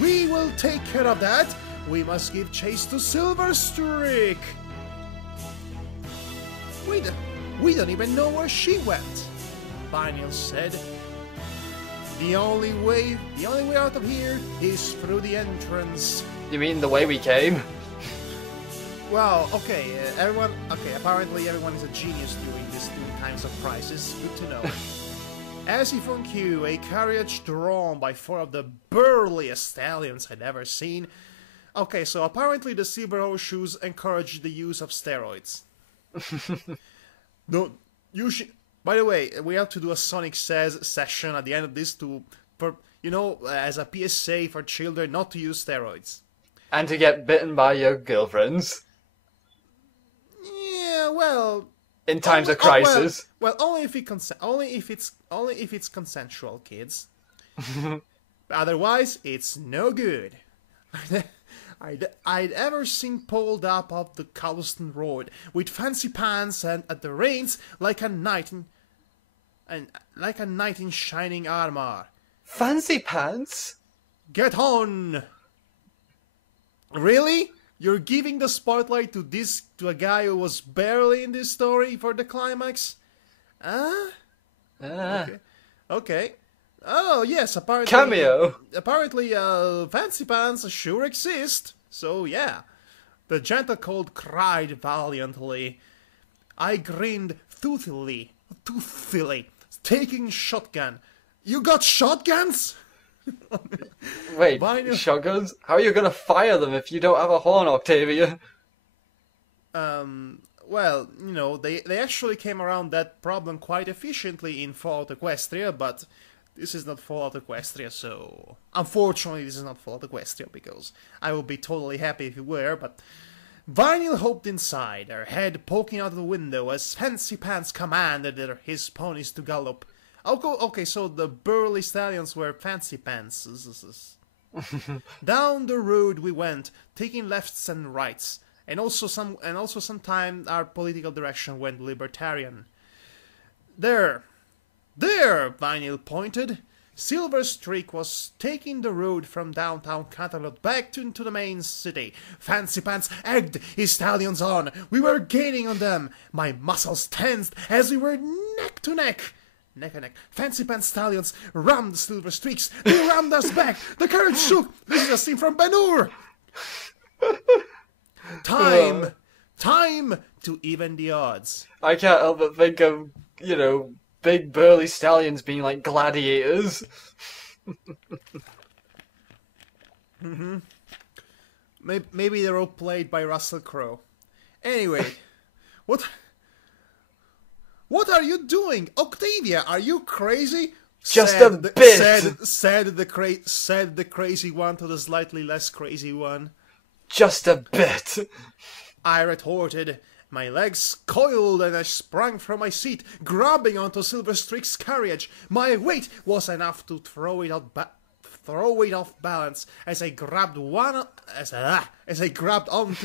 We will take care of that. We must give chase to Silver Streak. We don't even know where she went. Vinyl said. The only way out of here is through the entrance. You mean the way we came? Well, okay, apparently everyone is a genius during these times of crisis. Good to know. As if on cue, a carriage drawn by 4 of the burliest stallions I'd ever seen. Okay, so apparently the Silver Horseshoes encourage the use of steroids. No, you should... By the way, we have to do a Sonic Says session at the end of this as a PSA for children not to use steroids. And to get bitten by your girlfriends. Yeah, well... In times of crisis. Well, only if it's consensual, kids. Otherwise, it's no good. I'd ever seen pulled up the cobblestone road with fancy pants and at the reins like a knight in shining armor. Fancy pants? Get on! Really? You're giving the spotlight to a guy who was barely in this story for the climax? Huh? Okay. Oh, yes, apparently... Cameo! Apparently, fancy pants sure exist. So, yeah. The gentle cold cried valiantly. I grinned toothily, taking shotgun. You got shotguns? Wait, shotguns? How are you gonna fire them if you don't have a horn, Octavia? Well, they actually came around that problem quite efficiently in Fallout Equestria, but this is not Fallout Equestria, so... Unfortunately, this is not Fallout Equestria, because I would be totally happy if it were, but... Vinyl hopped inside, her head poking out the window as Fancy Pants commanded his ponies to gallop. Okay, so the burly stallions were Fancy Pants. Down the road we went, taking lefts and rights, and also sometimes our political direction went libertarian. There, Vinyl pointed. Silver Streak was taking the road from downtown Canterlot back into the main city. Fancy Pants egged his stallions on. We were gaining on them. My muscles tensed as we were neck to neck. Neck and neck. Fancy Pants stallions rammed the Silver Streaks. They rammed us back. The carriage shook. This is a scene from Ben-Hur. Time to even the odds. I can't help but think of, big burly stallions being like gladiators. Maybe they're all played by Russell Crowe. Anyway, what are you doing, Octavia? Are you crazy? Just a bit. Said the crazy one to the slightly less crazy one. Just a bit. I retorted. My legs coiled and I sprang from my seat, grabbing onto Silver Streak's carriage. My weight was enough to throw it off balance as I grabbed onto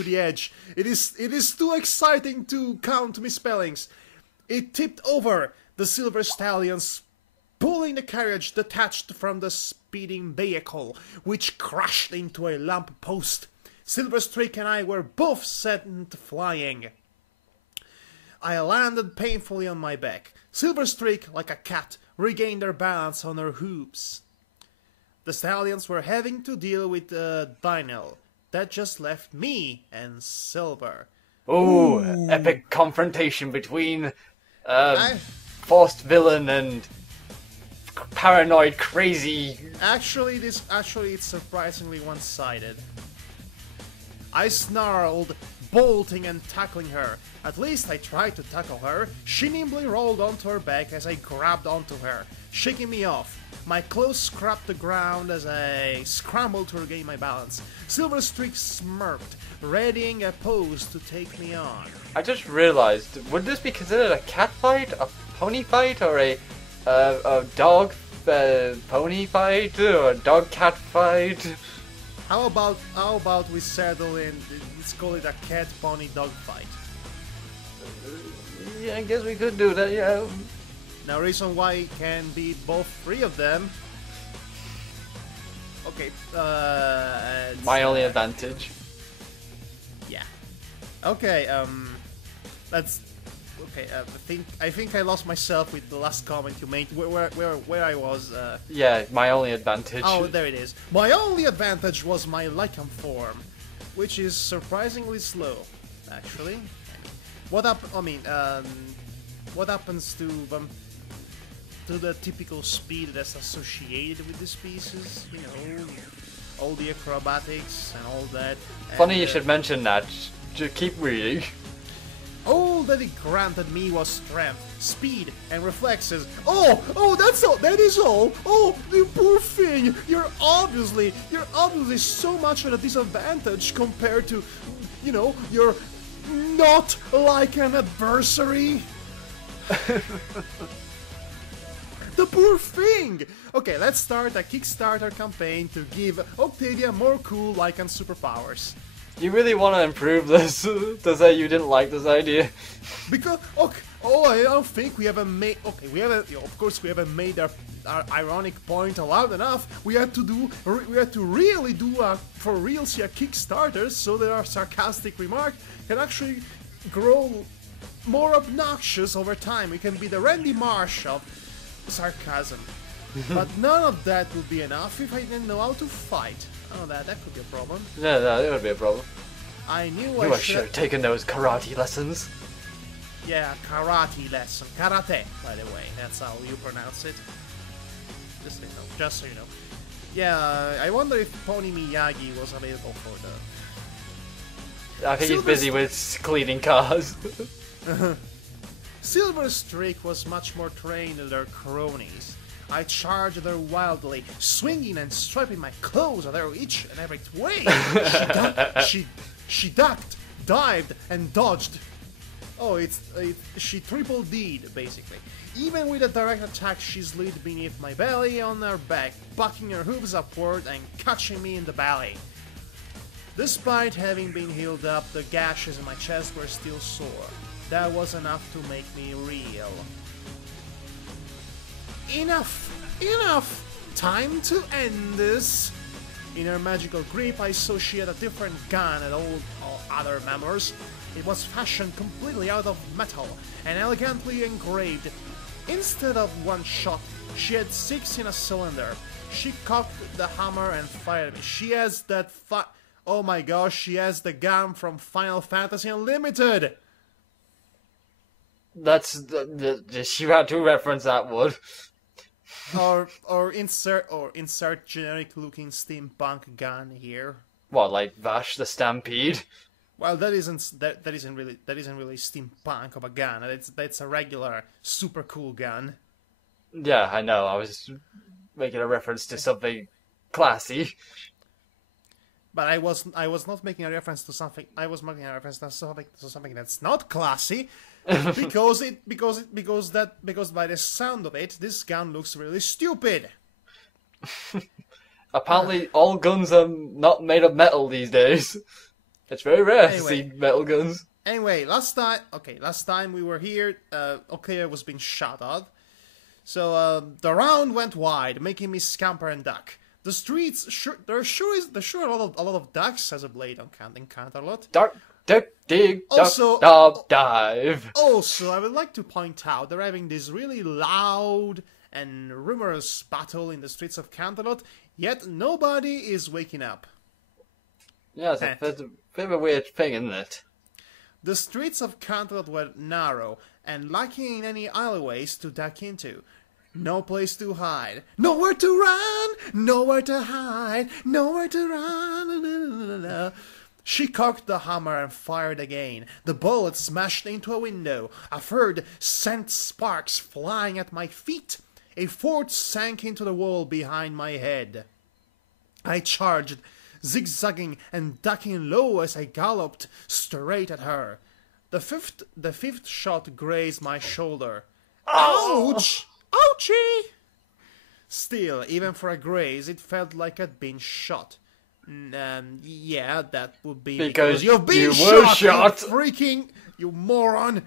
the edge. It is too exciting to count misspellings. It tipped over. The Silver Stallions pulling the carriage detached from the speeding vehicle, which crashed into a lamp post. Silver Streak and I were both sent flying. I landed painfully on my back. Silver Streak, like a cat, regained her balance on her hooves. The stallions were having to deal with Vinyl. That just left me and Silver. Ooh, epic confrontation between forced villain and paranoid crazy. Actually, it's surprisingly one-sided. I snarled, bolting and tackling her. At least I tried to tackle her. She nimbly rolled onto her back as I grabbed onto her, shaking me off. My clothes scraped the ground as I scrambled to regain my balance. Silver Streak smirked, readying a pose to take me on. I just realized, would this be considered a cat fight, a pony fight, or a dog pony fight, or a dog cat fight? How about we settle in? Let's call it a cat pony dog fight. Yeah, I guess we could do that. Yeah. Now, reason why it can be both three of them. Okay. My only advantage. Yeah. Okay. Let's okay, I think I lost myself with the last comment you made. Where I was. Yeah, my only advantage. Oh, there it is. My only advantage was my Lycan form, which is surprisingly slow, actually. What happens to the typical speed that's associated with these pieces? You know, all the acrobatics and all that. Funny and, you should mention that. Keep reading. All that it granted me was strength, speed, and reflexes. Oh, that's all. That is all. Oh, you poor thing. You're obviously so much at a disadvantage compared to, you know, you're not like an adversary. The poor thing. Okay, let's start a Kickstarter campaign to give Octavia more cool Lycan superpowers. You really want to improve this to say you didn't like this idea? Because I don't think we haven't made. Okay, of course we haven't made our ironic point loud enough. We had to really do a for real see a Kickstarter so that our sarcastic remark can actually grow more obnoxious over time. We can be the Randy Marsh of sarcasm. But none of that would be enough if I didn't know how to fight. Oh, that could be a problem. No, it would be a problem. I knew I should have taken those karate lessons. Yeah, karate lesson. Karate, by the way. That's how you pronounce it. Just so you know. Yeah, I wonder if Pony Miyagi was available for the... I think he's busy with cleaning cars. Silver Streak was much more trained than their cronies. I charged her wildly, swinging and stripping my clothes at her each and every way. She ducked, dived, and dodged. Oh, she triple D'd, basically. Even with a direct attack, she slid beneath my belly on her back, bucking her hooves upward and catching me in the belly. Despite having been healed up, the gashes in my chest were still sore. That was enough to make me reel. Enough! Time to end this! In her magical grip, I saw she had a different gun than all other members. It was fashioned completely out of metal and elegantly engraved. Instead of one shot, she had 6 in a cylinder. She cocked the hammer and fired me. She has that oh my gosh, she has the gun from Final Fantasy Unlimited! That's you had to reference that word. or insert generic looking steampunk gun here. What, like Vash the Stampede? Well, that isn't really steampunk of a gun. That's a regular super cool gun. Yeah, I know. I was making a reference to something classy. But I was not making a reference to something. I was making a reference to something that's not classy, because by the sound of it, this gun looks really stupid. Apparently, all guns are not made of metal these days. It's very rare to see metal guns. Anyway, last time we were here, Octavia was being shot at. So the round went wide, making me scamper and duck. The streets, there's sure a lot of ducks as of late on Canterlot. Duck, dig, also, duck, dive. Also, I would like to point out they're having this really loud and rumorous battle in the streets of Canterlot, yet nobody is waking up. Yeah, it's a bit of a weird thing, isn't it? The streets of Canterlot were narrow and lacking in any alleyways to duck into. No place to hide. Nowhere to run. Nowhere to hide. Nowhere to run. She cocked the hammer and fired again. The bullet smashed into a window. A third sent sparks flying at my feet. A fourth sank into the wall behind my head. I charged, zigzagging and ducking low as I galloped straight at her. The fifth shot grazed my shoulder. Ouch! Ouchie! Still, even for a graze, it felt like I'd been shot. Yeah, that would be because you've been shot! You moron!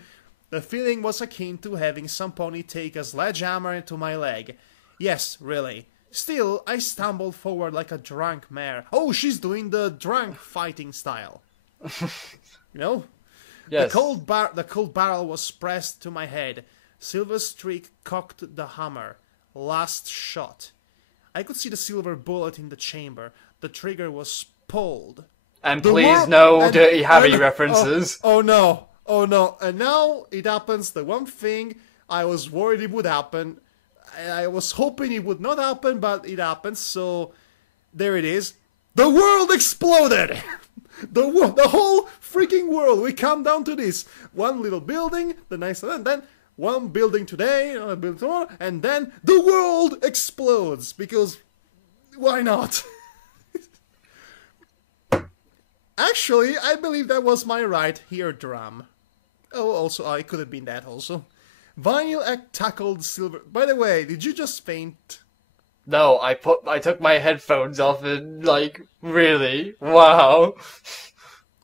The feeling was akin to having some pony take a sledgehammer into my leg. Yes, really. Still, I stumbled forward like a drunk mare. Oh, she's doing the drunk fighting style. You know? Yes. The cold barrel was pressed to my head. Silver Streak cocked the hammer. Last shot. I could see the silver bullet in the chamber. The trigger was pulled. And please, no Dirty Harry references. Oh no. Oh no. And now it happens. The one thing I was worried it would happen. I was hoping it would not happen, but it happened. So there it is. The world exploded. The whole freaking world. We come down to this. One little building, the next one, and then one building today, another building tomorrow, and then the world explodes. Because why not? Actually, I believe that was my right eardrum. Oh, also, I could have been that also. Vinyl tackled silver. By the way, did you just faint? No, I took my headphones off and, like, really? Wow.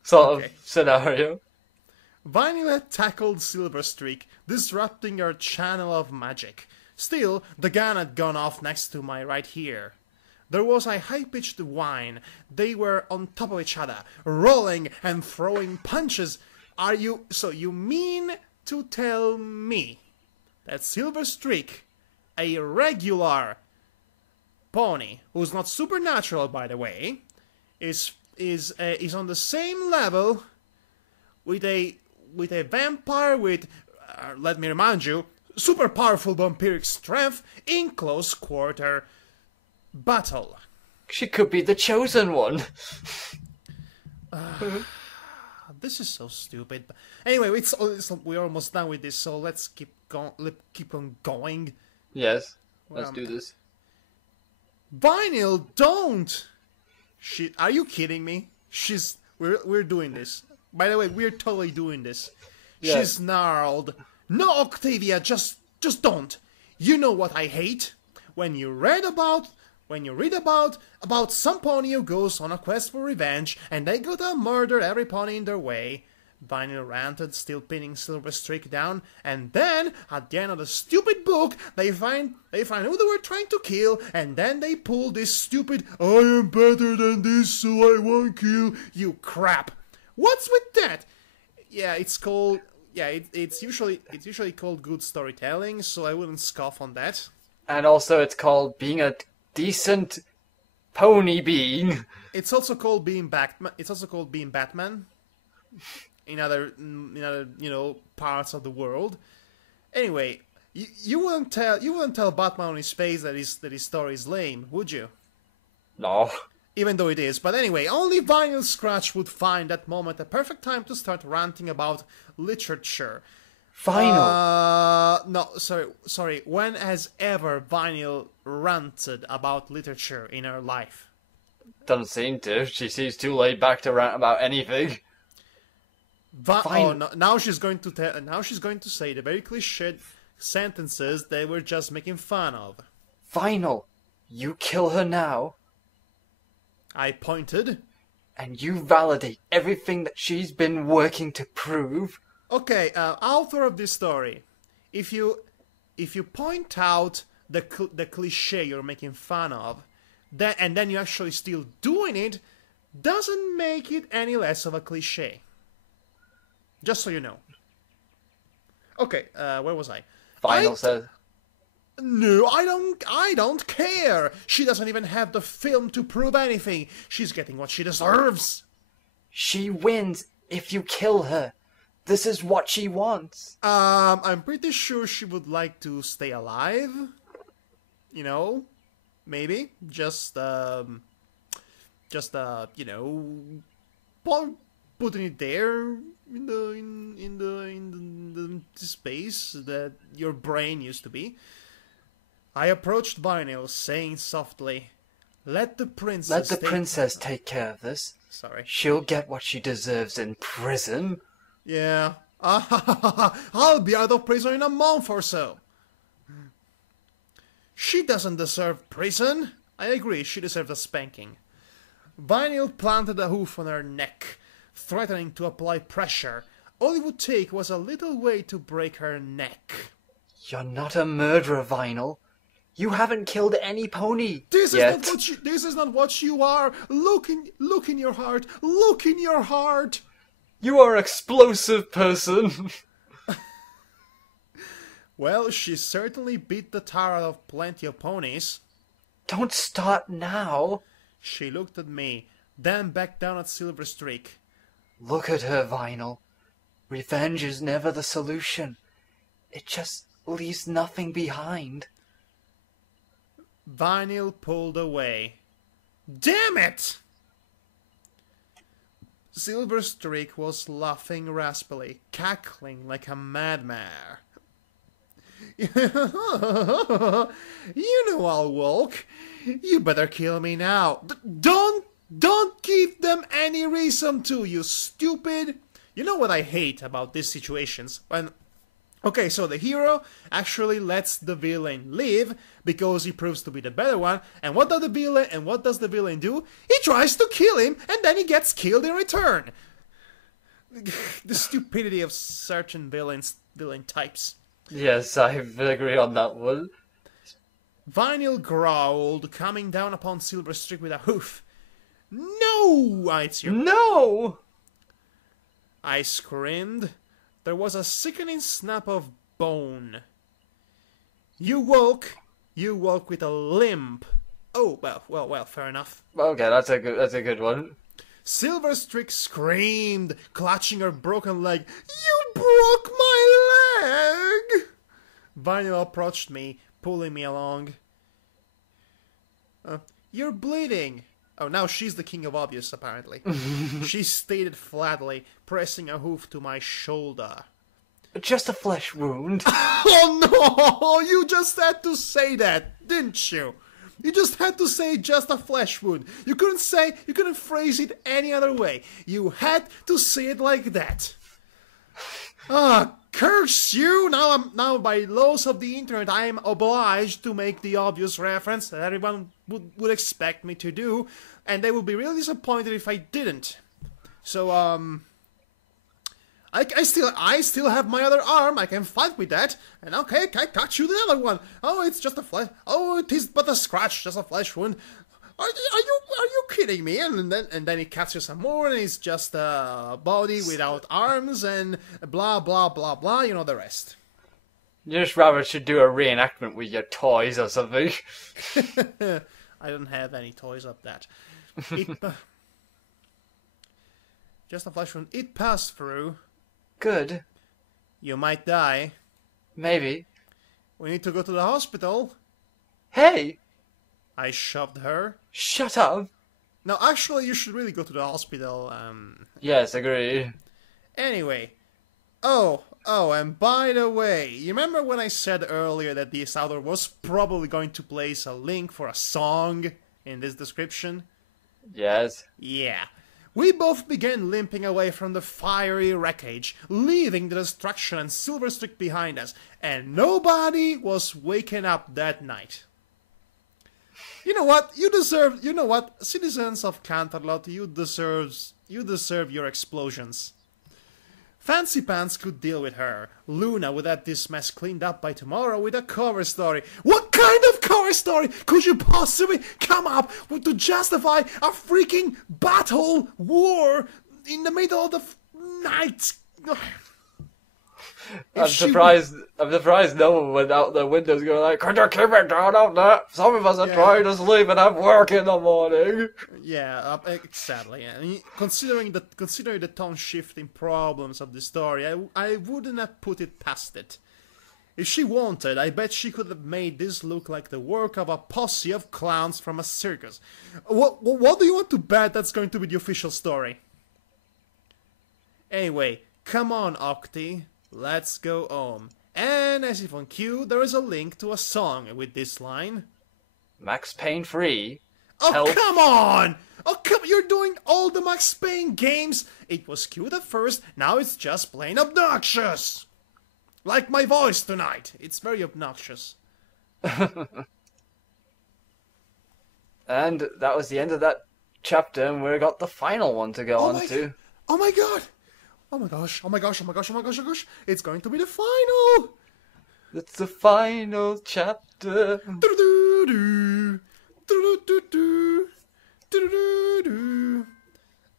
Sort of scenario. Vinyl had tackled Silver Streak, disrupting our channel of magic. Still, the gun had gone off next to my right ear. There was a high-pitched whine. They were on top of each other, rolling and throwing punches. So you mean to tell me that Silver Streak, a regular pony, who's not supernatural, by the way, is on the same level with a vampire with, let me remind you, super powerful vampiric strength in close quarter battle? She could be the chosen one. This is so stupid. Anyway, we're almost done with this, so let's keep on going. Yes, let's do this. Vinyl, don't! Are you kidding me? We're doing this. By the way, we're totally doing this. Yeah. She snarled. No, Octavia, just don't. You know what I hate? When you read about some pony who goes on a quest for revenge and they go to murder every pony in their way. Vinyl ranted, still pinning Silver Streak down, and then, at the end of the stupid book, they find who they were trying to kill, and then they pull this stupid, I am better than this, so I won't kill you crap. What's with that? Yeah, it's called, it's usually called good storytelling, so I wouldn't scoff on that. And also it's called being a decent pony being. It's also called being Batman. In other parts of the world. Anyway, you wouldn't tell Batman on his face that his story is lame, would you? No. Even though it is. But anyway, only Vinyl Scratch would find that moment a perfect time to start ranting about literature. Vinyl. No, sorry. When has ever Vinyl ranted about literature in her life? Doesn't seem to. She seems too laid back to rant about anything. Now she's going to say the very cliched sentences they were just making fun of. Vinyl, you kill her now. I pointed. And you validate everything that she's been working to prove. Okay, author of this story, if you point out the cliche you're making fun of, and then you're actually still doing it, doesn't make it any less of a cliche. Just so you know. Okay, where was I? Vinyl says. No, I don't care. She doesn't even have the film to prove anything. She's getting what she deserves. She wins if you kill her. This is what she wants. I'm pretty sure she would like to stay alive. You know, maybe just putting it there in the space that your brain used to be. I approached Vinyl, saying softly, Let the princess take care of this. Sorry. She'll get what she deserves in prison. Yeah. I'll be out of prison in a month or so. She doesn't deserve prison. I agree, she deserves a spanking. Vinyl planted a hoof on her neck, threatening to apply pressure. All it would take was a little way to break her neck. You're not a murderer, Vinyl. You haven't killed any pony This yet. is not what you are. Look in your heart. Look in your heart. You are an explosive person. Well, she certainly beat the tar out of plenty of ponies. Don't start now. She looked at me, then back down at Silverstreak. Look at her, Vinyl. Revenge is never the solution. It just leaves nothing behind. Vinyl pulled away. Damn it! Silverstreak was laughing raspily, cackling like a madmare. You know I'll walk. You better kill me now. Don't give them any reason to, you stupid. You know what I hate about these situations? Okay, so the hero actually lets the villain live because he proves to be the better one. And what does the villain do? He tries to kill him, and then he gets killed in return. The stupidity of certain villain types. Yes, I agree on that one. Vinyl growled, coming down upon Silverstreak with a hoof. No, I you. No! I screamed. There was a sickening snap of bone. You woke with a limp. Oh, well, fair enough. Okay, that's a good one. Silverstreak screamed, clutching her broken leg. You broke my leg! Vinyl approached me, pulling me along. You're bleeding. Oh, now she's the king of obvious, apparently. She stated flatly, pressing a hoof to my shoulder. Just a flesh wound. Oh no! You just had to say that, didn't you? You just had to say just a flesh wound. You couldn't phrase it any other way. You had to say it like that. Ah, curse you! Now by laws of the internet, I am obliged to make the obvious reference that everyone would expect me to do, and they would be really disappointed if I didn't. So, I still have my other arm. I can fight with that. And okay, I got you the other one. Oh, it's just a flesh. Oh, it is but a scratch, just a flesh wound. Are you kidding me? And then he cuts you some more, and it's just a body without arms, and blah blah blah blah. You know the rest. You just rather should do a reenactment with your toys or something. I don't have any toys of that. Just a flesh wound. It passed through. Good. You might die. Maybe. We need to go to the hospital. Hey! I shoved her. Shut up! No, actually, you should really go to the hospital. Yes, agree. Anyway. Oh, and by the way, you remember when I said earlier that this author was probably going to place a link for a song in this description? Yes. Yeah. We both began limping away from the fiery wreckage, leaving the destruction and Silverstreak behind us, and nobody was waking up that night. You know what? Citizens of Canterlot, you deserve your explosions. Fancy Pants could deal with her. Luna would have this mess cleaned up by tomorrow with a cover story. What kind of cover story could you possibly come up with to justify a freaking battle war in the middle of the night? I'm surprised no one went out their windows going like, could you keep it down out there? Some of us are trying to sleep and have work in the morning. Yeah, exactly. I mean, considering the tone shifting problems of the story, I wouldn't have put it past it. If she wanted, I bet she could have made this look like the work of a posse of clowns from a circus. What do you want to bet that's going to be the official story? Anyway, come on, Octi. Let's go home. And as if on cue, there is a link to a song with this line. Max Payne free. Oh, Help. come on! Oh, come on, you're doing all the Max Payne games! It was cute at first, now it's just plain obnoxious! Like my voice tonight, it's very obnoxious. And that was the end of that chapter, and we've got the final one to go on to. Oh my god! Oh my gosh, oh my gosh, oh my gosh, oh my gosh, oh my gosh! It's going to be the final! It's the final chapter.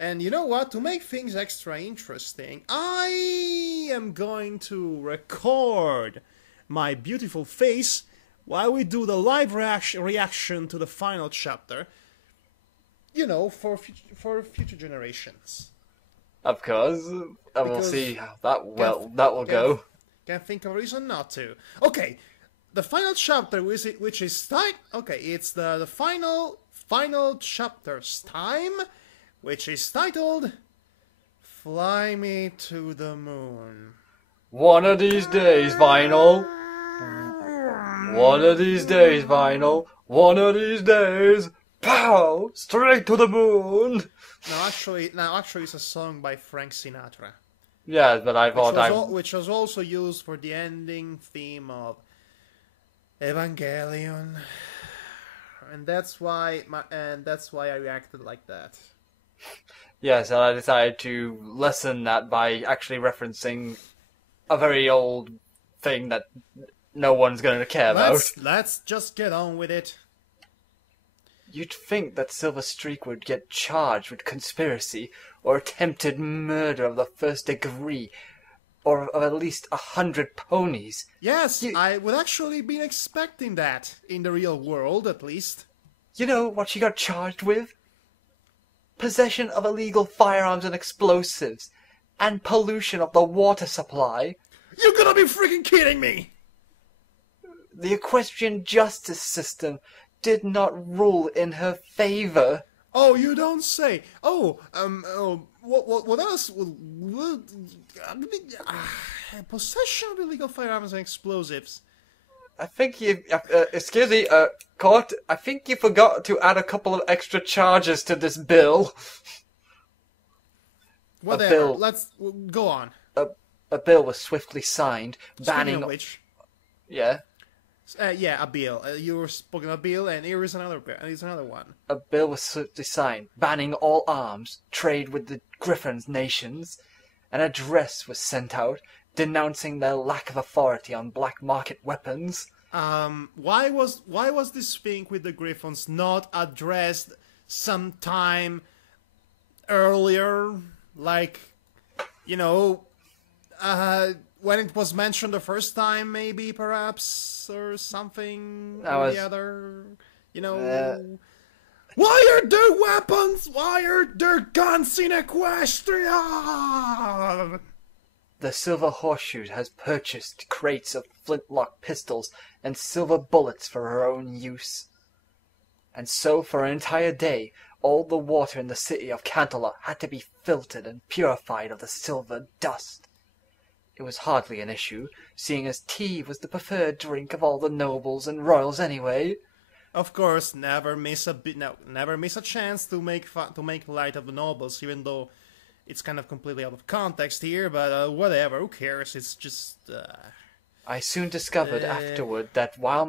And you know what? To make things extra interesting, I am going to record my beautiful face while we do the live reaction to the final chapter. You know, for future generations. Of course. And we'll see how that will go. Can't think of a reason not to. Okay, the final chapter, which is it's the final chapter's time, which is titled "Fly Me to the Moon." One of these days, Vinyl. One of these days, Vinyl. One of these days. Pow! Straight to the moon. Now, actually, it's a song by Frank Sinatra. Yeah, but I thought which was also used for the ending theme of Evangelion, and that's why I reacted like that. Yes, and I decided to lessen that by actually referencing a very old thing that no one's going to care about. Let's just get on with it. You'd think that Silver Streak would get charged with conspiracy or attempted murder of the first degree, or of at least 100 ponies. Yes, I would actually been expecting that, in the real world at least. You know what she got charged with? Possession of illegal firearms and explosives, and pollution of the water supply. You're gonna be freaking kidding me! The equestrian justice system did not rule in her favor. Oh, you don't say. What else? Possession of illegal firearms and explosives. I think you, excuse me, court, I think you forgot to add a couple of extra charges to this bill. Whatever, let's go on. A bill was swiftly signed, banning... Speaking of which... Yeah? Yeah, a bill. You were speaking of a bill, and here is another bill. Here's another one. A bill was swiftly signed, banning all arms, trade with the Griffin's nations. An address was sent out, denouncing their lack of authority on black market weapons. Why was this thing with the Griffons not addressed sometime earlier? Like, you know, when it was mentioned the first time, maybe, perhaps, or something or the other, you know. Why are there weapons? Why are there guns in Equestria? The Silver Horseshoe has purchased crates of flintlock pistols and silver bullets for her own use. And so, for an entire day, all the water in the city of Canterlot had to be filtered and purified of the silver dust. It was hardly an issue, seeing as tea was the preferred drink of all the nobles and royals anyway. Of course, never miss a chance to make light of the nobles, even though it's kind of completely out of context here. But whatever, who cares? It's just. I soon discovered afterward that while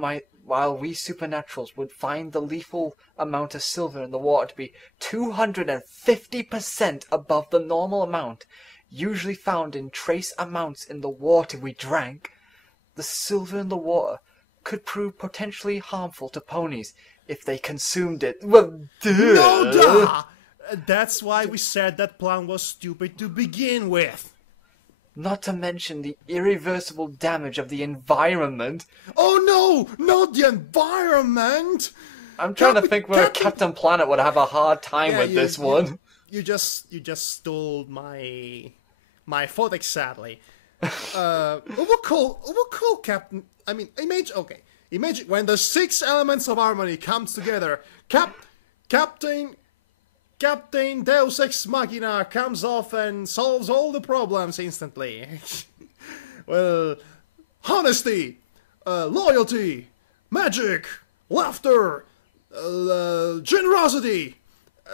we supernaturals would find the lethal amount of silver in the water to be 250% above the normal amount usually found in trace amounts in the water we drank, the silver in the water could prove potentially harmful to ponies if they consumed it. Well, no, duh! That's why we said that plan was stupid to begin with. Not to mention the irreversible damage of the environment. Oh no! Not the environment! I'm trying to think where Captain Planet would have a hard time with this one. You just stole my thought, sadly. What cool Captain? I mean, imagine when the 6 elements of harmony comes together. Captain Deus Ex Machina comes off and solves all the problems instantly. Well, honesty, loyalty, magic, laughter, generosity,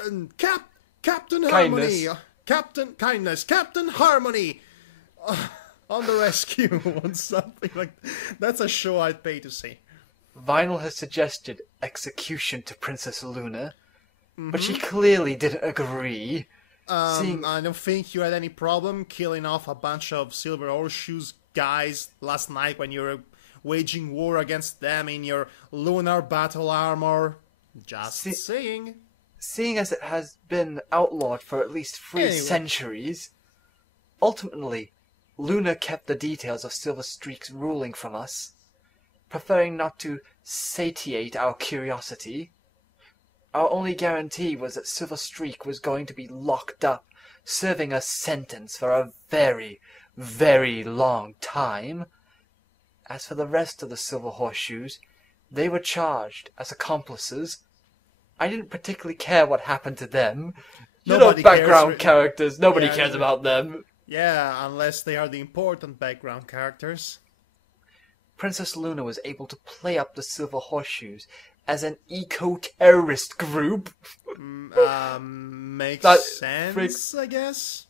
and Captain Harmony, Captain Kindness, Captain Harmony, on the rescue, or something like that. That's a show I'd pay to see. Vinyl has suggested execution to Princess Luna, but she clearly didn't agree. I don't think you had any problem killing off a bunch of Silver Horseshoes guys last night when you were waging war against them in your lunar battle armor. Just saying. seeing as it has been outlawed for at least 3 Anyway. centuries, ultimately, Luna kept the details of Silver Streak's ruling from us, preferring not to satiate our curiosity. Our only guarantee was that Silver Streak was going to be locked up, serving a sentence for a very, very long time. As for the rest of the Silver Horseshoes, they were charged as accomplices. I didn't particularly care what happened to them. Nobody Background cares. characters, nobody Yeah, cares about them. Yeah, unless they are the important background characters. Princess Luna was able to play up the Silver Horseshoes as an eco-terrorist group. Makes That sense, I guess.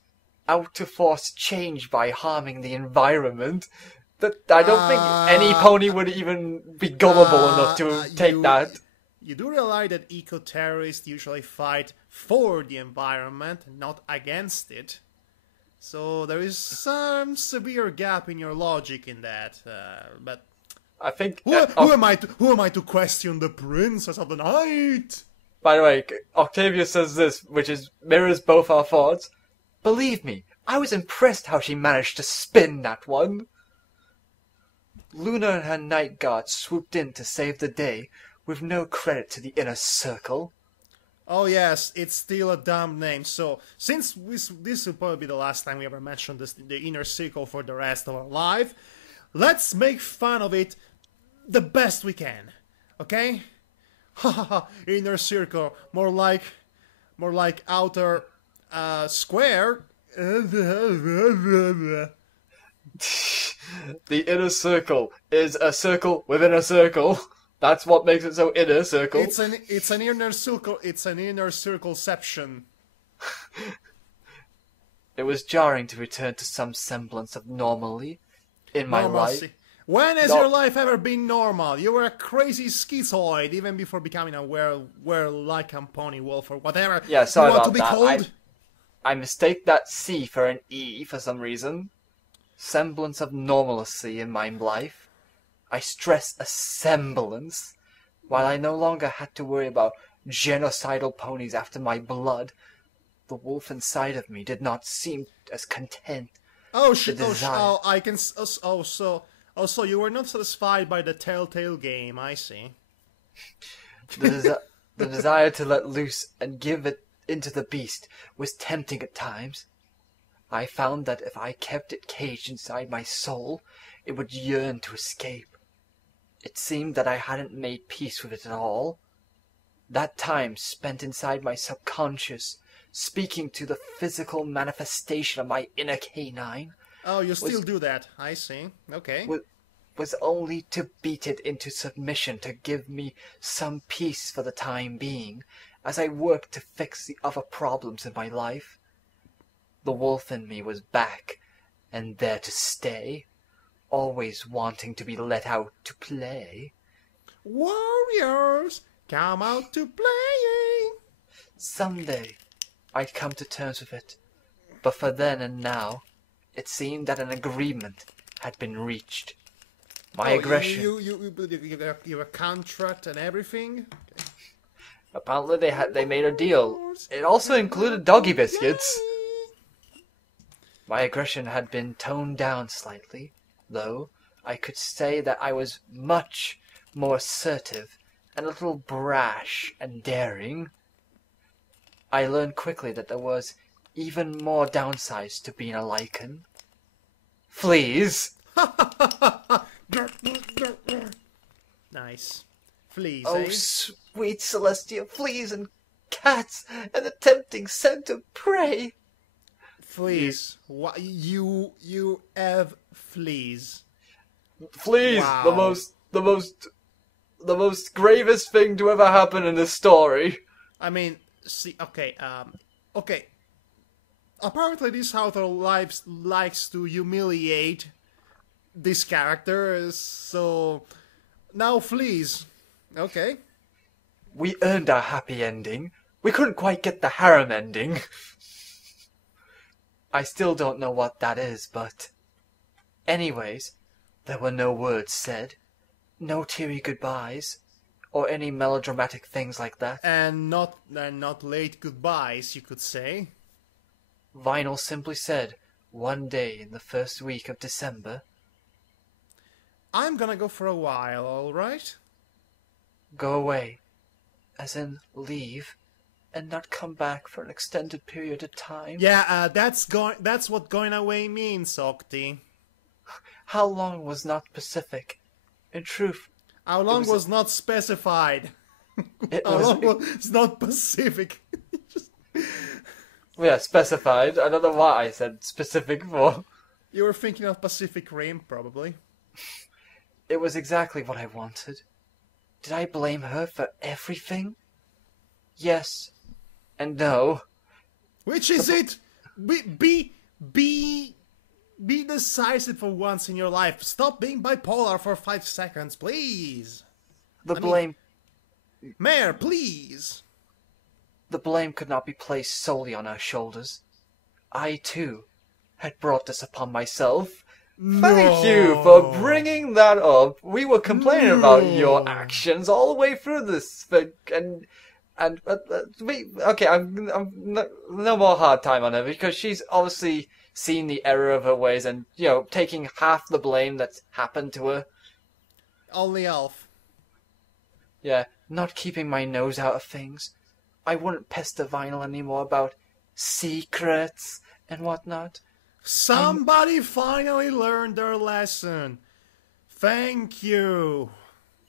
Out to force change by harming the environment. That I don't think any pony would even be gullible enough to take that. You do realize that eco-terrorists usually fight for the environment, not against it. So there is some severe gap in your logic in that. But I think. who am I to question the princess of the night? By the way, Octavia says this, which mirrors both our thoughts. Believe me, I was impressed how she managed to spin that one. Luna and her night guard swooped in to save the day, with no credit to the inner circle. Oh yes, it's still a dumb name. So since this will probably be the last time we ever mention the inner circle for the rest of our life, let's make fun of it the best we can. Okay? Hahaha, inner circle, more like outer square. The inner circle is a circle within a circle. That's what makes it so inner circle. It's an inner circle. It's an inner circleception. It was jarring to return to some semblance of normalcy in my life. When has your life ever been normal? You were a crazy schizoid even before becoming a were-like pony wolf or whatever. Yeah, sorry you want about to be that. called. I mistake that C for an E for some reason. Semblance of normalcy in my life. I stress a semblance. While I no longer had to worry about genocidal ponies after my blood, the wolf inside of me did not seem as content. Oh shit! So you were not satisfied by the Telltale game. I see. The desire to let loose and give it into the beast was tempting at times. I found that if I kept it caged inside my soul, it would yearn to escape. It seemed that I hadn't made peace with it at all. That time spent inside my subconscious, speaking to the physical manifestation of my inner canine. Oh, you still do that. I see. Okay. Was only to beat it into submission to give me some peace for the time being, as I worked to fix the other problems in my life. The wolf in me was back, and there to stay, always wanting to be let out to play. Warriors, come out to play! Someday, I'd come to terms with it, but for then and now, it seemed that an agreement had been reached. My aggression... You a contract and everything? Okay. Apparently they made a deal. It also included doggy biscuits. My aggression had been toned down slightly, though I could say that I was much more assertive and a little brash and daring. I learned quickly that there was even more downsides to being a lichen. Fleas! Nice. Fleas, Oh, eh? sweet celestial fleas and cats and the tempting scent of prey! Fleas. What you have fleas. Fleas! Wow. The most gravest thing to ever happen in this story. I mean, see, okay. Apparently, this author likes to humiliate this character, so now fleas. Okay. We earned our happy ending. We couldn't quite get the harem ending. I still don't know what that is, but... Anyways, there were no words said, no teary goodbyes, or any melodramatic things like that. And not late goodbyes, you could say. Vinyl simply said, one day in the first week of December. I'm gonna go for a while, alright? Go away. As in, leave. And not come back for an extended period of time. Yeah, that's what going away means, Octi. How long was not specific. In truth, How long was not specified. How long was not specific. Yeah, specified. I don't know why I said specific for. You were thinking of Pacific Rim, probably. It was exactly what I wanted. Did I blame her for everything? Yes. And no. Which is it? Be decisive for once in your life. Stop being bipolar for 5 seconds, please. Mayor, please. The blame could not be placed solely on our shoulders. I, too, had brought this upon myself. Thank you for bringing that up. We were complaining about your actions all the way through this, okay. I'm no more hard time on her because she's obviously seen the error of her ways and taking half the blame that's happened to her. Only Alf. Yeah, not keeping my nose out of things. I wouldn't pester Vinyl anymore about secrets and whatnot. Somebody finally learned their lesson. Thank you.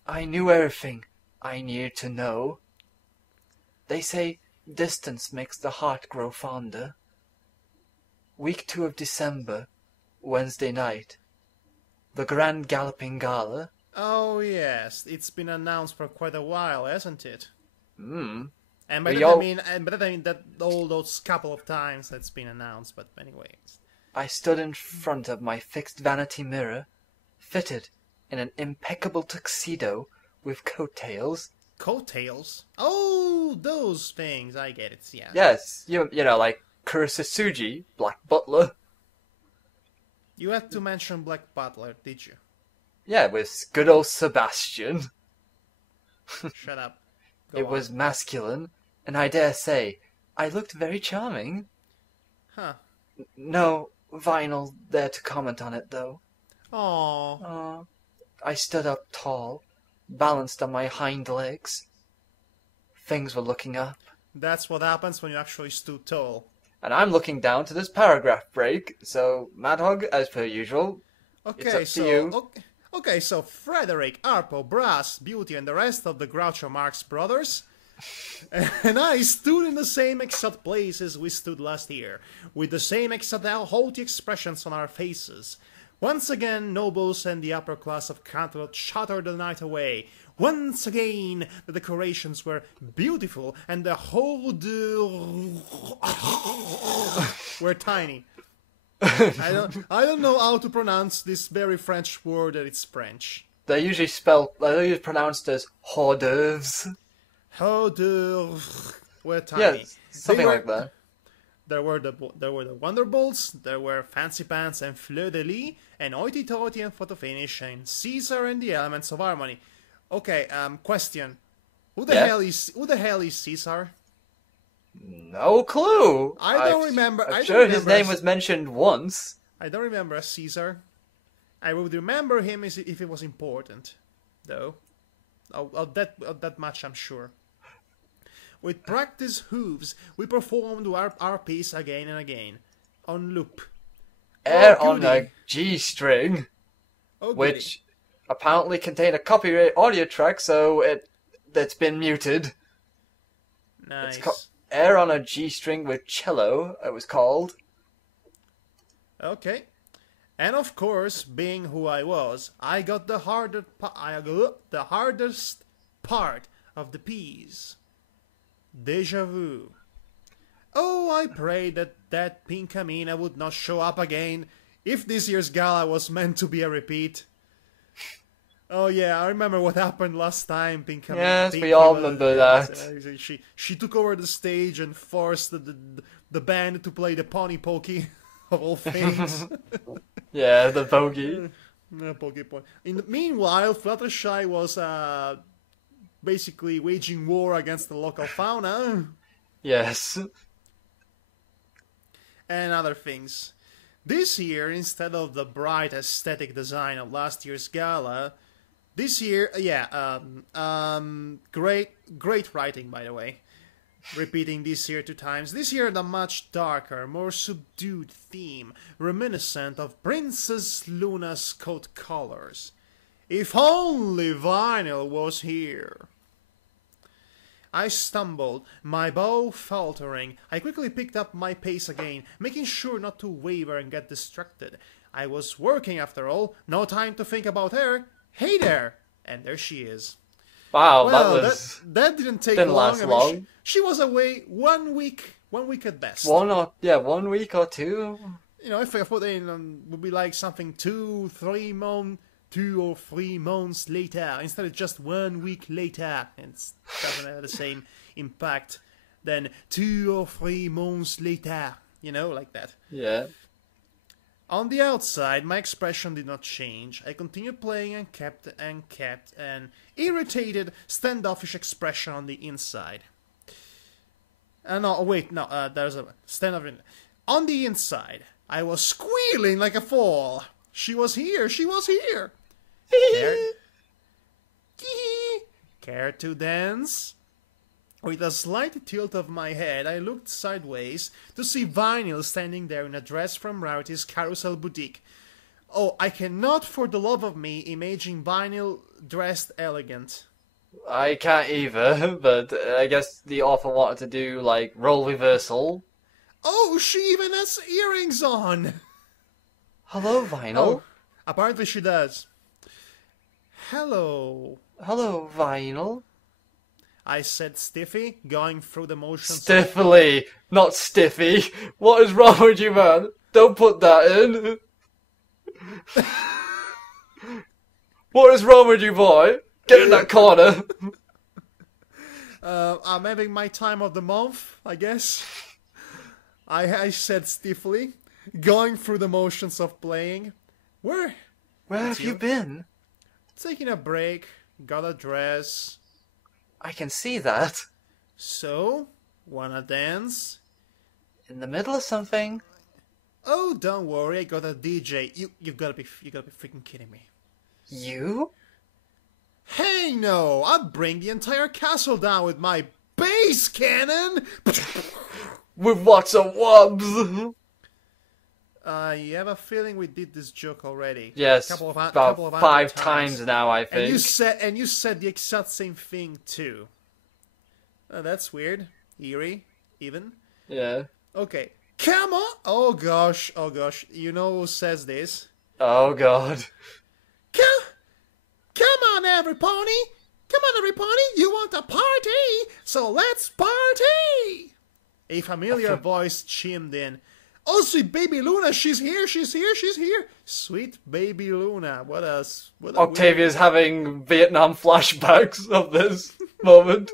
I knew everything I needed to know. They say distance makes the heart grow fonder. Week 2 of December, Wednesday night. The Grand Galloping Gala. Oh yes, it's been announced for quite a while, hasn't it? Hmm. And by that I mean that all those couple of times that's been announced, but anyways. I stood in front of my fixed vanity mirror, fitted in an impeccable tuxedo with coattails. Coattails? Oh, those things. I get it, yeah. Yes, you know, like Kurosasuji, Black Butler. You had to mention Black Butler, did you? Yeah, with good old Sebastian. Shut up. It was masculine, and I dare say, I looked very charming. Huh. No Vinyl there to comment on it, though. Aww. I stood up tall, balanced on my hind legs. Things were looking up. That's what happens when you actually stood tall. And I'm looking down to this paragraph break, so Madhog, as per usual, it's up to you. Okay, so Frederick, Arpo, Brass, Beauty, and the rest of the Groucho Marx brothers and I stood in the same exact places we stood last year, with the same exact haughty expressions on our faces. Once again, nobles and the upper class of Canterlot shuttered the night away. Once again, the decorations were beautiful, and the whole were tiny. I don't know how to pronounce this very French word that it's French. They're usually pronounced as hors d'oeuvres. Hors d'oeuvres were tiny. Yeah, something like that. There were the Wonderbolts, there were Fancy Pants and Fleur de Lis, and Hoity Toity and Photo Finish, and Caesar and the Elements of Harmony. Okay, question. Who the hell is Caesar? No clue. I don't remember. I'm sure his name was mentioned once. I don't remember a Caesar. I would remember him if it was important, though. That much I'm sure. With practiced hooves, we performed our piece again and again, on loop. Air on a G-string, which apparently contained a copyright audio track, so it's been muted. Nice. Air on a G-string with cello, it was called. Okay. And of course, being who I was, I got the hardest part of the piece. Deja vu. Oh, I prayed that Pinkamena would not show up again, if this year's gala was meant to be a repeat. Oh yeah, I remember what happened last time, Pinkamena. Yes, we all remember that. She took over the stage and forced the band to play the Pony Pokey, of all things. Yeah, the bogey. Pokey point. Meanwhile, Fluttershy was basically waging war against the local fauna Yes. and other things. This year, instead of the bright aesthetic design of last year's gala, this year, great writing, by the way. Repeating this year 2 times. This year, the much darker, more subdued theme, reminiscent of Princess Luna's coat colors. If only vinyl was here. I stumbled, my bow faltering. I quickly picked up my pace again, making sure not to waver and get distracted. I was working after all, no time to think about her. Hey there! And there she is. Wow, Well, that didn't take didn't long. last long. She was away 1 week at best. 1 week or 2. You know, if I put in, would be like something 2 or 3 months later, instead of just 1 week later. It doesn't have the same impact than 2 or 3 months later. You know, like that. Yeah. On the outside, my expression did not change. I continued playing and kept an irritated, standoffish expression on the inside. There's a standoffish. On the inside, I was squealing like a fool. She was here. Care to dance? With a slight tilt of my head, I looked sideways to see Vinyl standing there in a dress from Dramatis Carousel Boutique. Oh, I cannot for the love of me imagine Vinyl dressed elegant. I can't either, but I guess the author wanted to do, like, role reversal. Oh, she even has earrings on! Hello, Vinyl. Oh, apparently she does. Hello, Hello, Vinyl. I said stiffy, going through the motions. Stiffly, not stiffy. What is wrong with you, man? Don't put that in. What is wrong with you, boy? Get in that corner. I'm having my time of the month, I guess. I said stiffly, going through the motions of playing. Where have you been? Taking a break, got a dress. I can see that. So, wanna dance? In the middle of something. Oh, don't worry, I got a DJ. You gotta be freaking kidding me. You? Hey, no! I'd bring the entire castle down with my bass cannon! With lots of wobs. You have a feeling we did this joke already? Yes, about 5 times now, I think. And you said the exact same thing too. That's weird, eerie, even. Yeah. Okay, come on! Oh gosh! You know who says this? Oh god. Come on, every pony! You want a party? So let's party! A familiar voice chimed in. Oh, sweet baby Luna, she's here. Sweet baby Luna, what Octavia's having Vietnam flashbacks of this moment.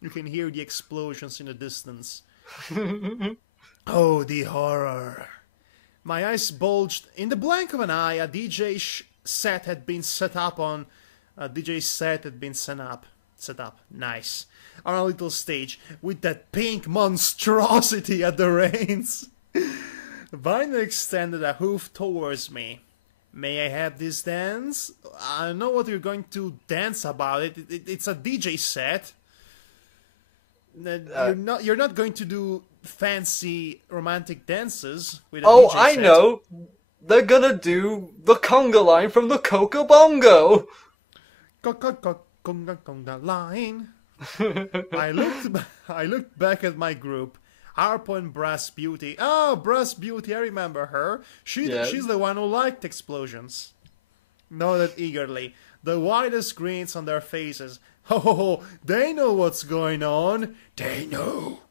You can hear the explosions in the distance. Oh, the horror. My eyes bulged. In the blank of an eye, a DJ set had been set up. Nice. On a little stage with that pink monstrosity at the reins. Viner extended a hoof towards me. May I have this dance? I know what you're going to dance about. It's a DJ set. You're not going to do fancy romantic dances with a DJ set. I know. They're gonna do the conga line from the Coca Bongo. Conga line. I looked back at my group. Harpo and Brass Beauty. Oh, Brass Beauty, I remember her. She's the one who liked explosions. Nodded eagerly, the widest grins on their faces. Oh, they know what's going on. They know.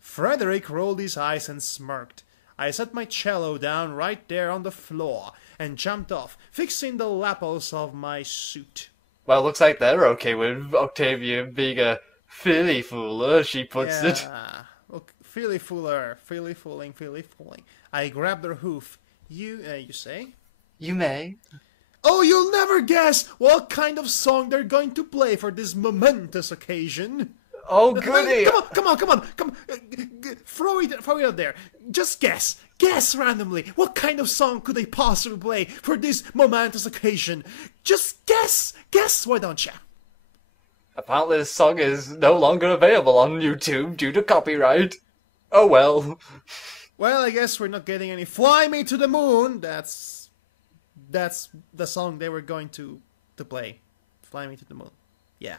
Frederick rolled his eyes and smirked. I set my cello down right there on the floor and jumped off, fixing the lapels of my suit. Well, looks like they're okay with Octavia being a filly fooler, she puts it. Okay, filly fooling. I grabbed her hoof. You say? You may. Oh, you'll never guess what kind of song they're going to play for this momentous occasion. Oh, goody! Come on. Throw it out there. Just guess. Guess randomly. What kind of song could they possibly play for this momentous occasion? Just guess. Guess, why don't you? Apparently this song is no longer available on YouTube due to copyright. Oh well. Well, I guess we're not getting any Fly Me to the Moon. That's the song they were going to play. Fly Me to the Moon. Yeah.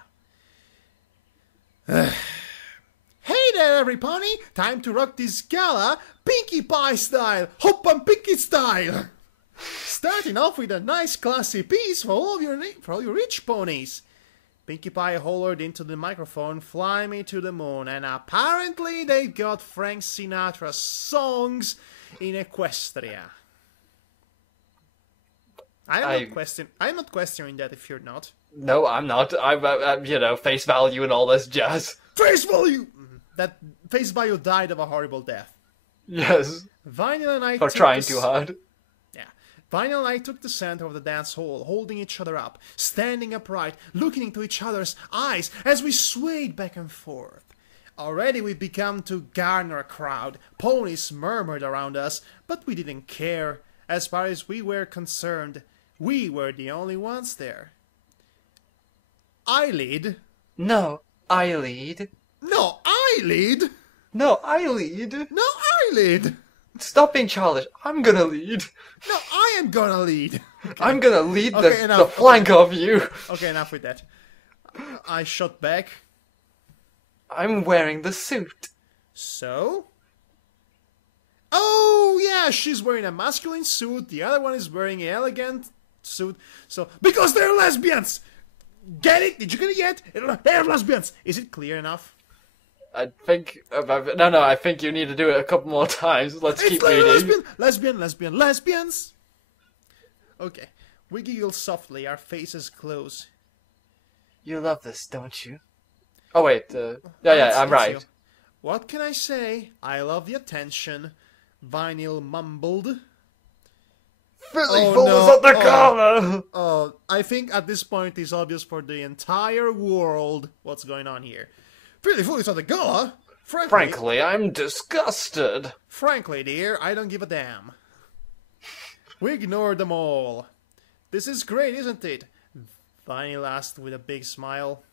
Hey there, everybody! Time to rock this gala, Pinkie Pie style, Hop and Pinkie style. Starting off with a nice classy piece for all your rich ponies. Pinkie Pie hollered into the microphone, "Fly me to the moon," and apparently they got Frank Sinatra's songs in Equestria. I'm not questioning that if you're not. No, I'm not. I'm face value and all this jazz. Face value! That face value died of a horrible death. Yes. Vinyl and I For trying too hard. Yeah. Vinyl and I took the center of the dance hall, holding each other up, standing upright, looking into each other's eyes as we swayed back and forth. Already we'd begun to garner a crowd. Ponies murmured around us, but we didn't care. As far as we were concerned, we were the only ones there. I lead. No, I lead. No, I lead. No, I lead. No, I lead. Stop being childish. I'm gonna lead. No, I am gonna lead. Okay. I'm gonna lead Okay, the flank of you. Okay, enough with that. I shot back. I'm wearing the suit. So? Oh, yeah, she's wearing a masculine suit. The other one is wearing an elegant suit. So, because they're lesbians! Get it? Did you get it yet? They're lesbians! Is it clear enough? I think... No, I think you need to do it a couple more times. Let's keep reading. Lesbians! Okay. We giggle softly, our faces close. You love this, don't you? Oh, wait. Yeah, I'm right. You. What can I say? I love the attention. Vinyl mumbled. Philly falls at the corner! Oh, I think at this point it's obvious for the entire world what's going on here. Philly Fool is at the gala? Frankly, I'm disgusted. Frankly, dear, I don't give a damn. We ignore them all. This is great, isn't it? Vinyl asked with a big smile.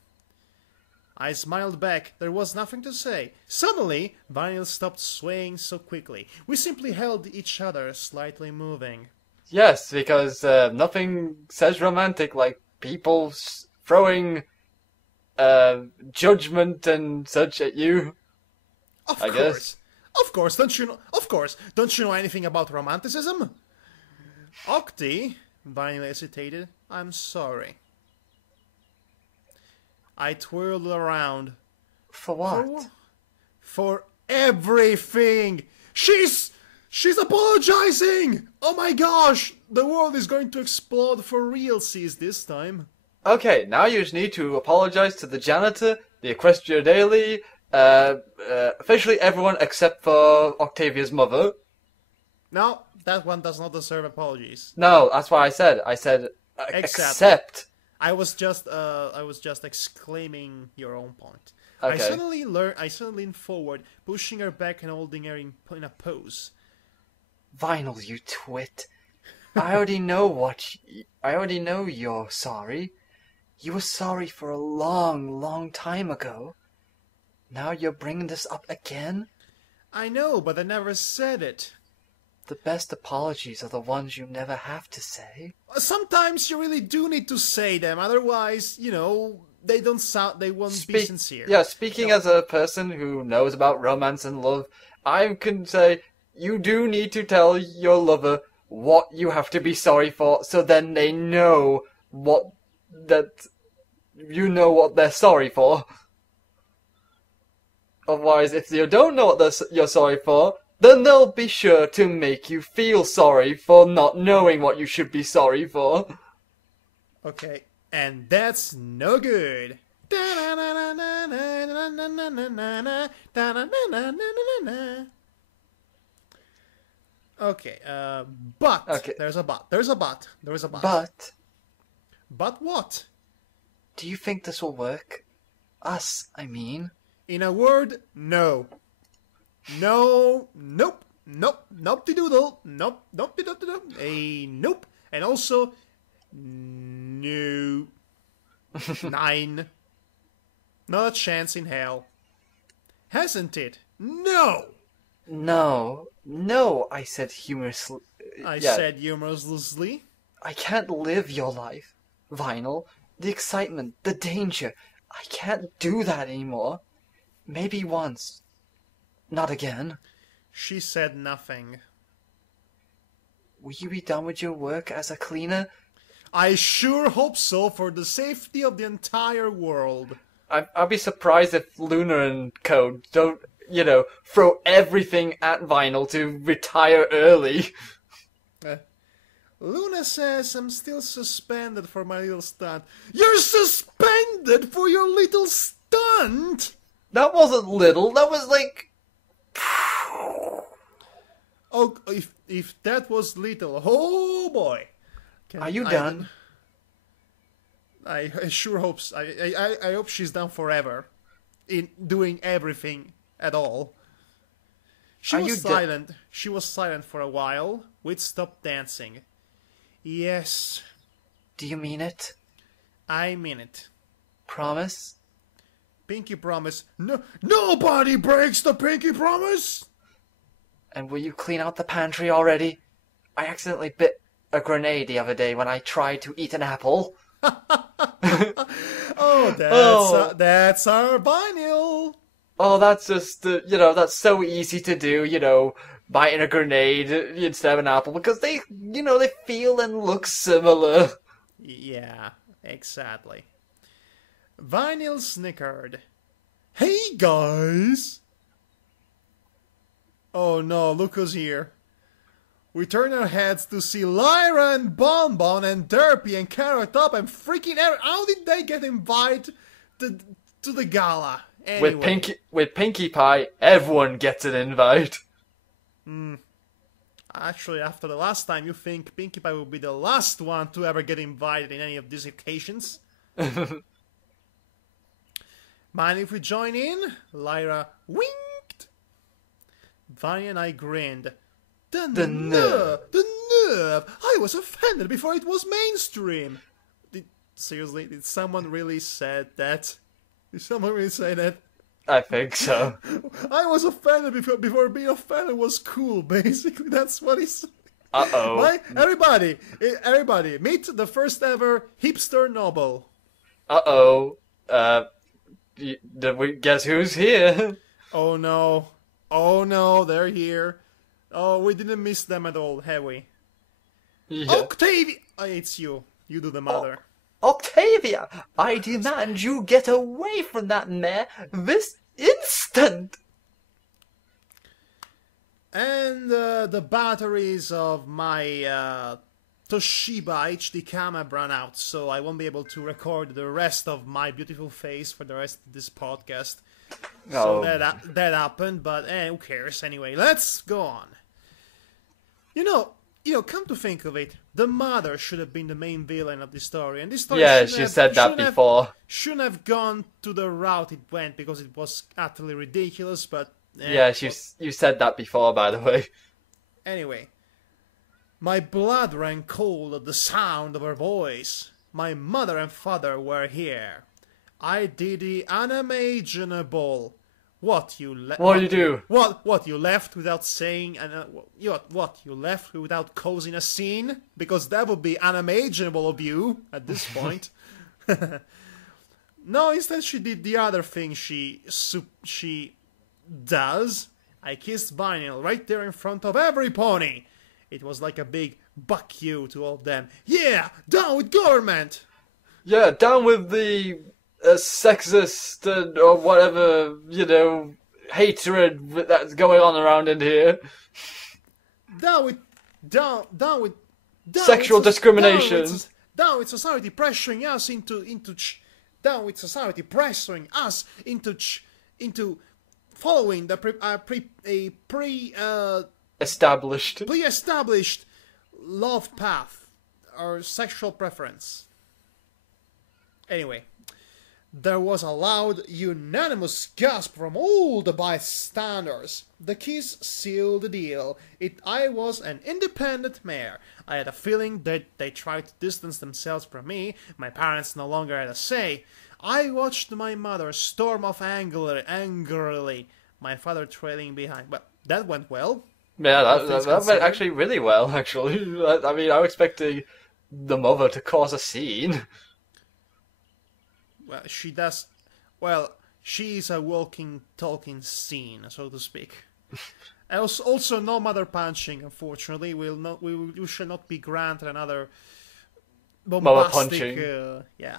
I smiled back. There was nothing to say. Suddenly, Vinyl stopped swaying so quickly. We simply held each other, slightly moving. Yes, because nothing says romantic like people throwing judgment and such at you. Of course. Don't you know anything about romanticism? Octi, Vinyl hesitated. I'm sorry. I twirled around. For what? For everything. She's apologizing. Oh my gosh, the world is going to explode for realsies this time. Okay, now you just need to apologize to the janitor, the Equestria Daily, officially everyone except for Octavia's mother. No, that one does not deserve apologies. No, that's what I said. I said except. I was just exclaiming your own point. Okay. I suddenly leaned forward, pushing her back and holding her in a pose. Vinyl, you twit. I already know you're sorry. You were sorry for a long, long time ago. Now you're bringing this up again? I know, but I never said it. The best apologies are the ones you never have to say. Sometimes you really do need to say them, otherwise, they won't be sincere. Yeah, speaking as a person who knows about romance and love, I can say you do need to tell your lover what you have to be sorry for, so then they know what they're sorry for. Otherwise, if you don't know what you're sorry for, then they'll be sure to make you feel sorry for not knowing what you should be sorry for. Okay, and that's no good. Okay, but Okay. there's a but. But But what? Do you think this will work? Us, I mean. In a word, no. No, nope, nope, nope-de-doodle, nope, nope-de-doodle, a nope, and also, no. 9. Not a chance in hell. Hasn't it? No! No, I said humorously. I said humorously. I can't live your life, Vinyl. The excitement, the danger. I can't do that anymore. Maybe once. Not again. She said nothing. Will you be done with your work as a cleaner? I sure hope so, for the safety of the entire world. I'd be surprised if Luna and Co. don't, throw everything at Vinyl to retire early. Luna says I'm still suspended for my little stunt. You're suspended for your little stunt? That wasn't little, that was like... Oh, if that was little, oh boy. Are you done? I sure hope so. I hope she's done forever in doing everything at all. She was silent. She was silent for a while. We'd stopped dancing. Yes. Do you mean it? I mean it. Promise? Pinky promise. No, nobody breaks the pinky promise! And will you clean out the pantry already? I accidentally bit a grenade the other day when I tried to eat an apple. That's our Vinyl. Oh, that's just, that's so easy to do, biting a grenade instead of an apple, because they feel and look similar. Yeah, exactly. Vinyl snickered. Hey, guys! Oh no, look who's here. We turn our heads to see Lyra and Bonbon and Derpy and Carrot Top and freaking how did they get invited to the gala? Anyway. With Pinkie Pie, everyone gets an invite. Actually, after the last time, you think Pinkie Pie will be the last one to ever get invited in any of these occasions? Mind if we join in? Lyra winked. Vanya and I grinned. The nerve! I was offended before it was mainstream! Seriously, did someone really say that? Did someone really say that? I think so. I was offended before being offended was cool, basically. That's what he said. Uh-oh. Right? Everybody, meet the first ever hipster noble. Uh-oh. Guess who's here? Oh no, they're here. Oh, we didn't miss them at all, have we? Yeah. Octavia! It's you. You do the mother. Octavia! I demand you get away from that mare this instant! And the batteries of my Toshiba HD camera ran out, so I won't be able to record the rest of my beautiful face for the rest of this podcast. So that happened, but who cares anyway. Let's go on. You know, come to think of it, the mother should have been the main villain of the story, and this story she said that before. Shouldn't have gone to the route it went because it was utterly ridiculous. But you said that before, by the way. Anyway, my blood ran cold at the sound of her voice. My mother and father were here. I did the unimaginable. What you do? What you left without saying? What you left without causing a scene? Because that would be unimaginable of you at this point. No, instead she did the other thing she does. I kissed Vinyl right there in front of every pony. It was like a big buck you to all of them. Yeah, down with government. Yeah, down with the sexist or whatever, hatred that's going on around in here. Down with sexual discrimination. Down with society pressuring us into following the pre-established love path or sexual preference. Anyway, there was a loud, unanimous gasp from all the bystanders. The kiss sealed the deal. I was an independent mayor. I had a feeling that they tried to distance themselves from me. My parents no longer had a say. I watched my mother storm off angrily, my father trailing behind. But that went well. Yeah, that went actually really well, actually. I mean, I was expecting the mother to cause a scene. Well, she does. Well, she's a walking, talking scene, so to speak. Also, no mother punching. Unfortunately, we shall not be granted another bombastic. Mother punching. Yeah,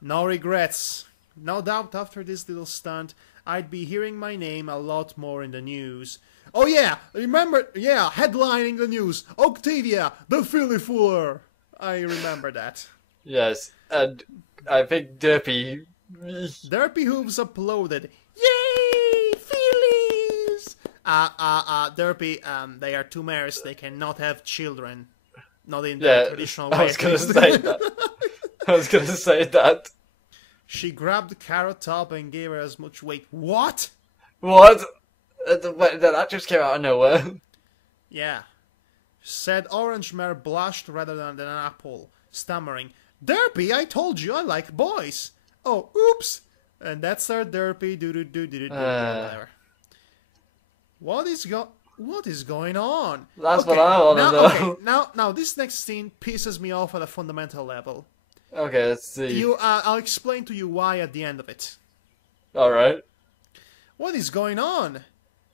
no regrets. No doubt, after this little stunt, I'd be hearing my name a lot more in the news. Oh yeah, remember? Yeah, headlining the news. Octavia, the Philly Fooler. I remember that. Yes, and I think Derpy Hooves uploaded. Yay! Phillies! Derpy, they are two mares. They cannot have children. Not in the traditional way. I was gonna say that. I was gonna say that. She grabbed Carrot Top and gave her as much weight. What? What? That just came out of nowhere. Yeah. Said Orange Mare blushed rather than an apple, stammering, Derpy, I told you I like boys. Oh, oops. And that's our Derpy. Whatever. What is going on? That's what I want to know. Okay, now this next scene pisses me off at a fundamental level. Okay, let's see. I'll explain to you why at the end of it. Alright. What is going on?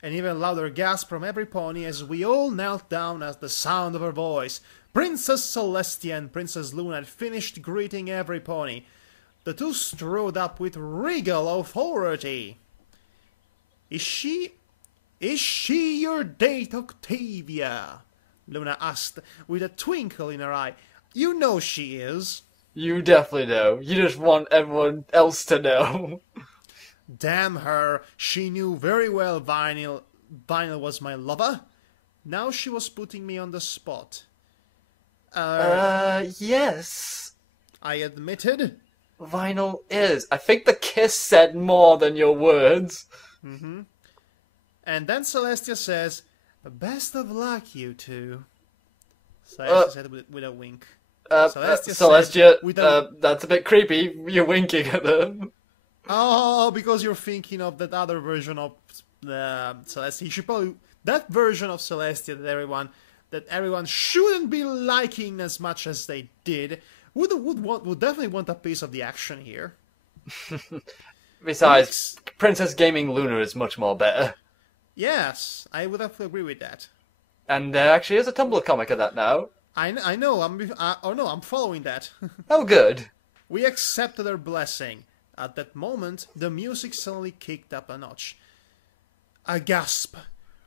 An even louder gasp from every pony as we all knelt down at the sound of her voice. Princess Celestia and Princess Luna had finished greeting every pony. The two strode up with regal authority. Is she your date, Octavia? Luna asked with a twinkle in her eye. You know she is. You definitely know. You just want everyone else to know. Damn her. She knew very well Vinyl was my lover. Now she was putting me on the spot. Yes. I admitted. Vinyl is. I think the kiss said more than your words. Mm-hmm. And then Celestia says, best of luck, you two. Celestia said with a wink. Celestia, that's a bit creepy. You're winking at them. Oh, because you're thinking of that other version of Celestia. You should probably... That version of Celestia that everyone shouldn't be liking as much as they did would definitely want a piece of the action here. Besides, Princess Gaming Luna is much more better. Yes, I would have to agree with that. And there actually is a Tumblr comic of that now. I know. I'm following that. Oh, good. We accepted her blessing. At that moment, the music suddenly kicked up a notch. A gasp.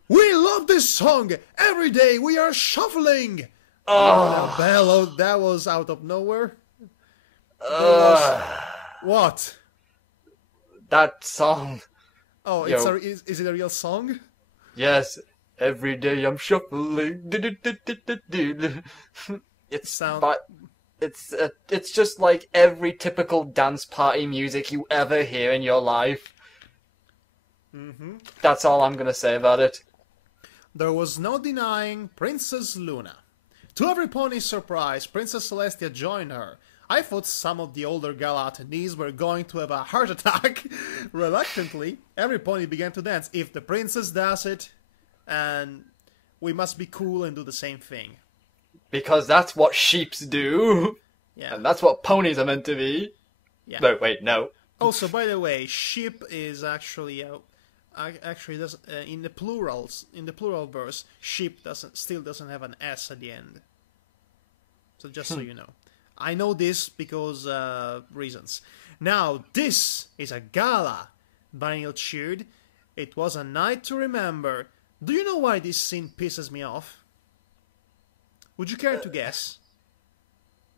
We love this song! Every day we are shuffling! Oh. A bellowed. That was out of nowhere. What? That song. Oh, is it a real song? Yes. Every day I'm shuffling. It's just like every typical dance party music you ever hear in your life. Mm-hmm. That's all I'm gonna say about it. There was no denying Princess Luna. To every pony's surprise, Princess Celestia joined her. I thought some of the older gala attendees were going to have a heart attack. Reluctantly, every pony began to dance. If the princess does it, and we must be cool and do the same thing. Because that's what sheeps do. Yeah. And that's what ponies are meant to be. Yeah. No, wait, no. Also, by the way, sheep is actually in the plural verse, sheep still doesn't have an S at the end. So just so you know. I know this because reasons. Now, this is a gala, Vinyl cheered. It was a night to remember. Do you know why this scene pisses me off? Would you care to guess?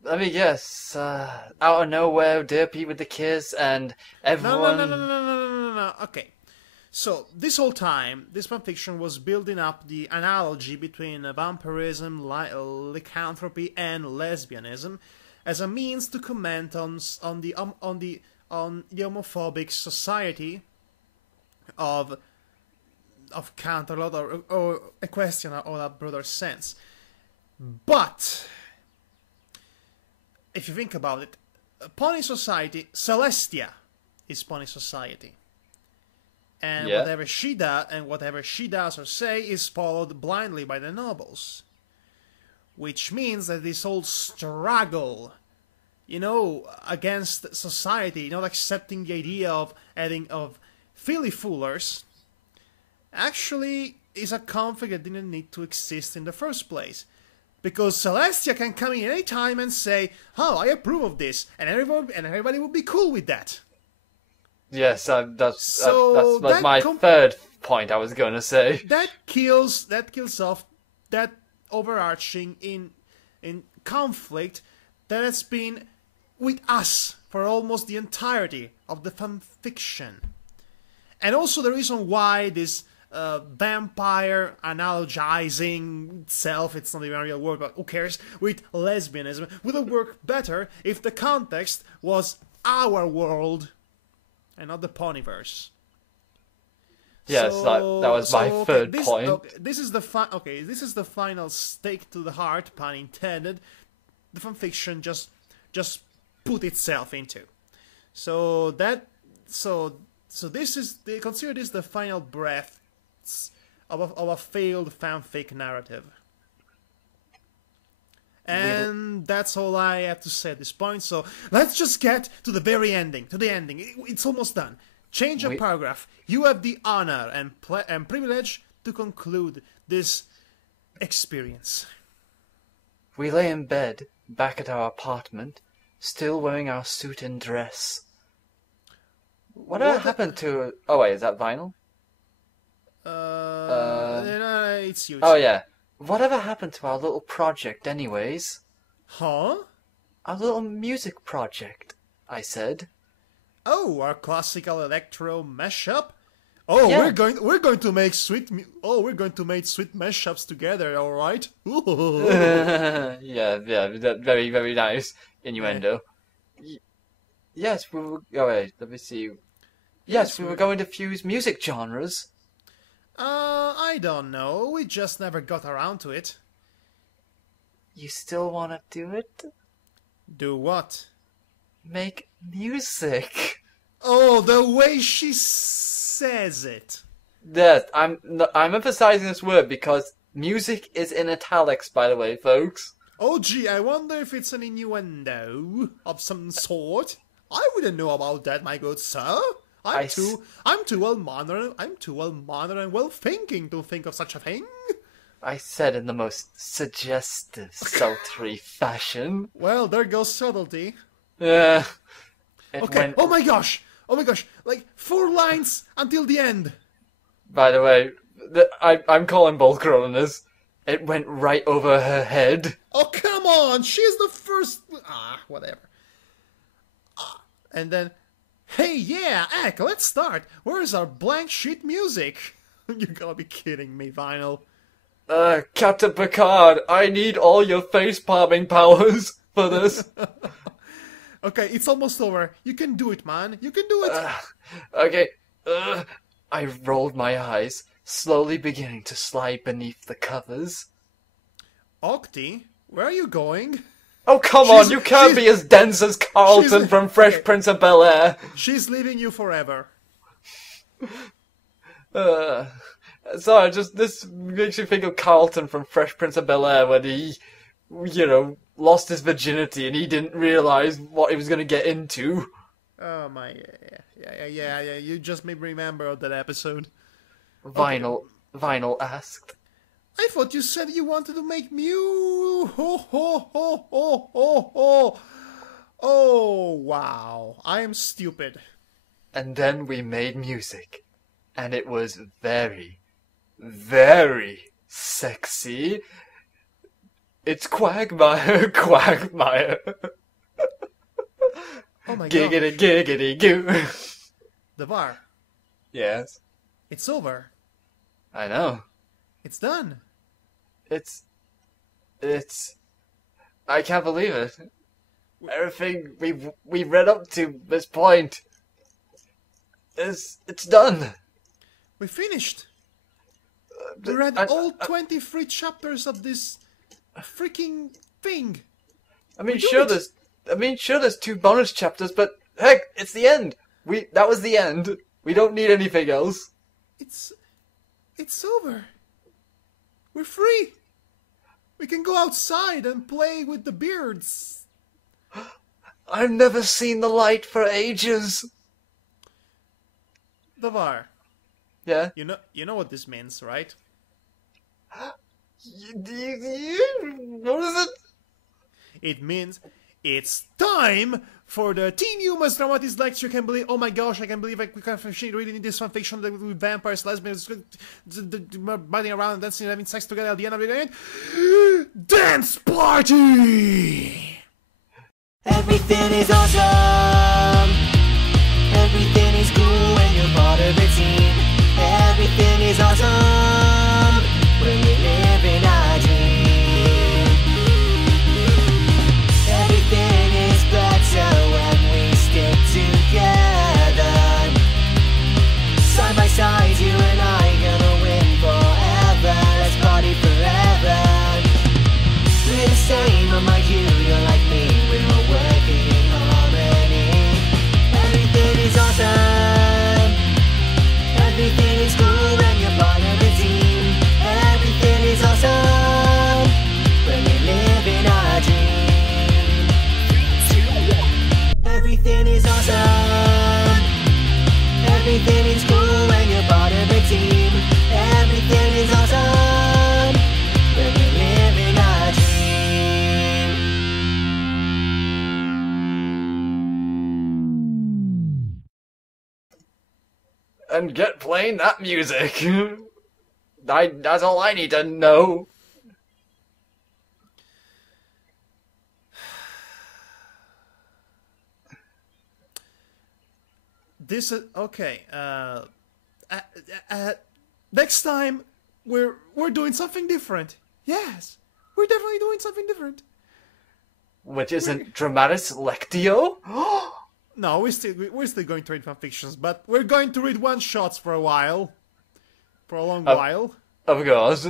Let me guess. Out of nowhere, Derpy with the kiss, and everyone... No. Okay. So, this whole time, this fanfiction was building up the analogy between vampirism, lycanthropy, and lesbianism. as a means to comment on the homophobic society of Canterlot, or a question on a broader sense. But if you think about it, Pony Society, Celestia is Pony Society. And whatever she does or say is followed blindly by the nobles. Which means that this whole struggle, against society, not accepting the idea of filly foolers, actually is a conflict that didn't need to exist in the first place. Because Celestia can come in any time and say, "Oh, I approve of this," and everybody will be cool with that. Yes, that's my third point I was going to say. That kills off that overarching in conflict that has been with us for almost the entirety of the fanfiction. And also the reason why this vampire analogizing itself, it's not even a real word, but who cares, with lesbianism would have worked better if the context was our world and not the Ponyverse. Yes, that was my third point. This is the final stake to the heart, pun intended, the fanfiction just put itself into. So this is, they consider this the final breath of a failed fanfic narrative. And that's all I have to say at this point. So let's just get to the very ending. It's almost done. Change a paragraph. You have the honor and privilege to conclude this experience. We lay in bed, back at our apartment, still wearing our suit and dress. Whatever happened to... Oh wait, is that vinyl? It's you. Oh yeah. Whatever happened to our little project anyways? Huh? Our little music project, I said. Oh, our classical electro mashup? Oh, yeah. we're going to make sweet mashups together, all right? yeah, that very, very nice innuendo. Yeah. Yes, we were... Oh wait, let me see. Yes, we were going to fuse music genres. I don't know. We just never got around to it. You still want to do it? Do what? Make music. Oh, the way she says it. Yes, I'm emphasizing this word because music is in italics, by the way, folks. Oh, gee, I wonder if it's an innuendo of some sort. I wouldn't know about that, my good sir. I'm too well mannered and well thinking to think of such a thing. I said in the most suggestive, sultry fashion. Well, there goes subtlety. Yeah. Okay. Oh my gosh! Like 4 lines until the end. By the way, I'm calling bullcrap on this. It went right over her head. Oh come on! She's the first. Whatever. And then. Hey, yeah, Ek, let's start. Where's our blank sheet music? You're gonna be kidding me, Vinyl. Captain Picard, I need all your face-palming powers for this. Okay, it's almost over. You can do it, man. You can do it. Okay. I rolled my eyes, slowly beginning to slide beneath the covers. Octi, where are you going? Oh, come on, you can't be as dense as Carlton from Fresh Prince of Bel-Air. She's leaving you forever. Sorry, this makes you think of Carlton from Fresh Prince of Bel-Air when he, lost his virginity and he didn't realise what he was going to get into. Oh my, yeah, you just made me remember that episode. Vinyl asked. I thought you said you wanted to make Oh, wow. I am stupid. And then we made music. And it was very, very sexy. It's Quagmire. Oh my god. Giggity goo. The bar. Yes. It's over. I know. It's done. It's... I can't believe it. Everything we've read up to this point it's done. We finished. We read all 23 chapters of this freaking thing. I mean, sure, there's 2 bonus chapters, but heck, it's the end. That was the end. We don't need anything else. It's over. We're free. We can go outside and play with the birds. I've never seen the light for ages. Davar. Yeah? You know what this means, right? What is it? It means it's time for the Teen Humans Dramatis Lectio. I can believe, oh my gosh, I can believe we can finish reading this fanfiction with vampires, lesbians, biting around and dancing and having sex together at the end of the day. Dance party! Everything is awesome. Everything is cool when you're part of a team. Everything is awesome when we live in our dream. Everything is better when we stick together. Side by side, you and I gonna win forever. Let's party forever. We're the same, I'm like you're like me. We're all working in harmony. Everything is awesome. Everything is cool when you're part of a team. Everything is awesome when we live in our dream. 3, 2, 1. Everything is awesome. Everything is cool when you're part of a team. Everything is awesome when we live in our dream. And get playing that music. That's all I need to know. This is okay. Next time we're doing something different. Yes, we're definitely doing something different. Which isn't Dramatis Lectio? No, we're still going to read fanfictions, but we're going to read one shots for a while, for a long while. Of course.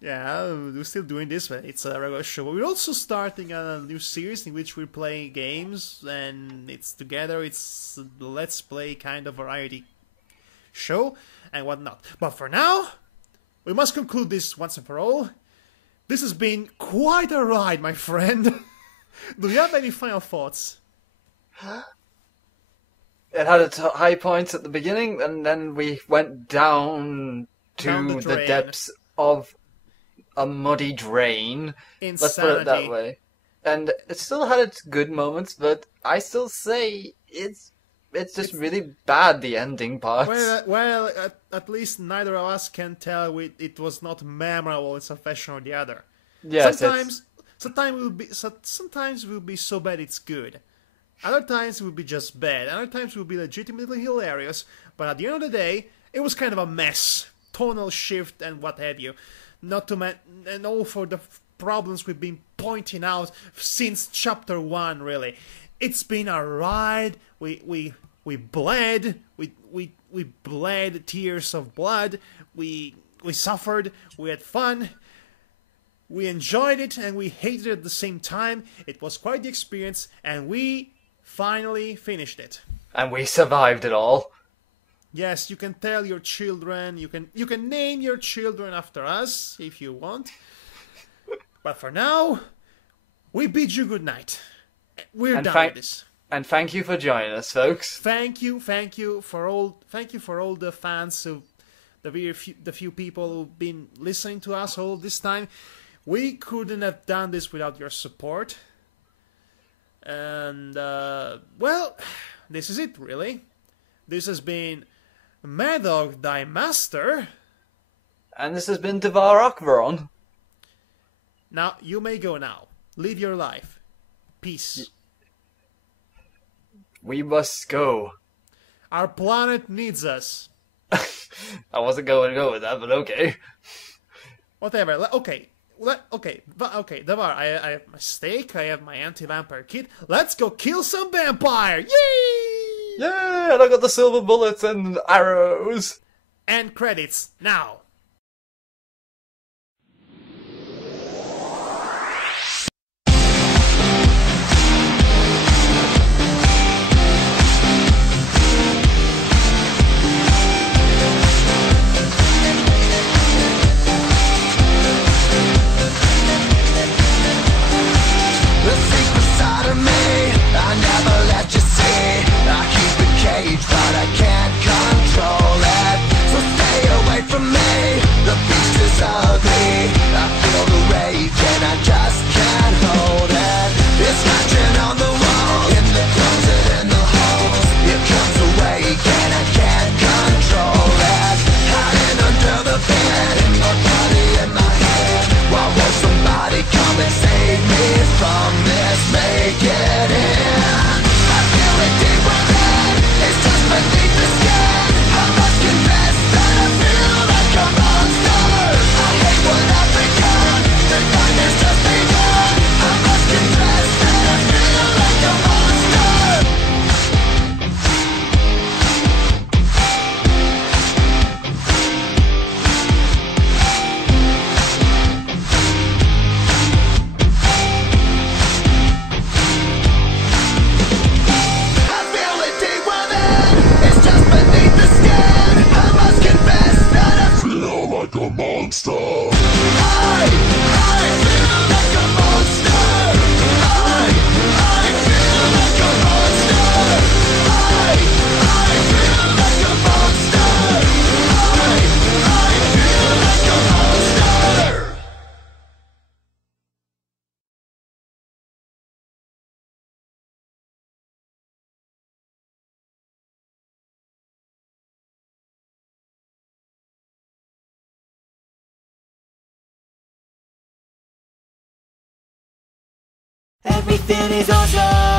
Yeah, we're still doing this, but it's a regular show. We're also starting a new series in which we're playing games, and it's together. It's a Let's Play kind of variety show and whatnot. But for now, we must conclude this once and for all. This has been quite a ride, my friend. Do you have any final thoughts? It had its high points at the beginning, and then we went down to the depths of a muddy drain. Insanity. Let's put it that way. And it still had its good moments, but I still say it's just really bad, the ending parts. Well, at least neither of us can tell it was not memorable in some fashion or the other. Yes, sometimes it will be so bad it's good. Other times it will be just bad. Other times it will be legitimately hilarious. But at the end of the day, it was kind of a mess. Tonal shift and what have you. Not to and all for the problems we've been pointing out since chapter 1, really. It's been a ride. We bled. We bled tears of blood. We suffered. We had fun. We enjoyed it and we hated it at the same time. It was quite the experience, and we finally finished it. And we survived it all. Yes, you can tell your children, you can name your children after us if you want. But for now, we bid you good night. We're done with this. And thank you for joining us, folks. Thank you for all the fans the few people who've been listening to us all this time. We couldn't have done this without your support. And, well, this is it, really. This has been Madhog, thy master. And this has been Devar Akvaron. Now, you may go now. Live your life. Peace. We must go. Our planet needs us. I wasn't going to go with that, but okay. Whatever. Okay. Okay, Davar, I have my steak, I have my anti-vampire kit. Let's go kill some vampire! Yay! Yeah, and I got the silver bullets and arrows. And credits, now. The secret side of me, I never let you see. I keep it caged, but I can't control it. So stay away from me, the beast is ugly. I feel the rage and I just can't hold it. It's scratching on the wall, in the closet, in the holes. It comes awake and I can't control it. Hiding under the bed, and your body in my head. Why won't somebody come and save me from this? Make it in. I feel it deep within. It's just beneath the skin. I must confess that I feel like a monster. I hate what I've become. The nightmare's just begun. I must confess that I feel like a monster. I feel it deep within. It's just beneath the skin. I must confess that I feel like a monster. I feel like a monster. I feel like a monster. I feel like a monster. I feel like a monster. Everything is awesome.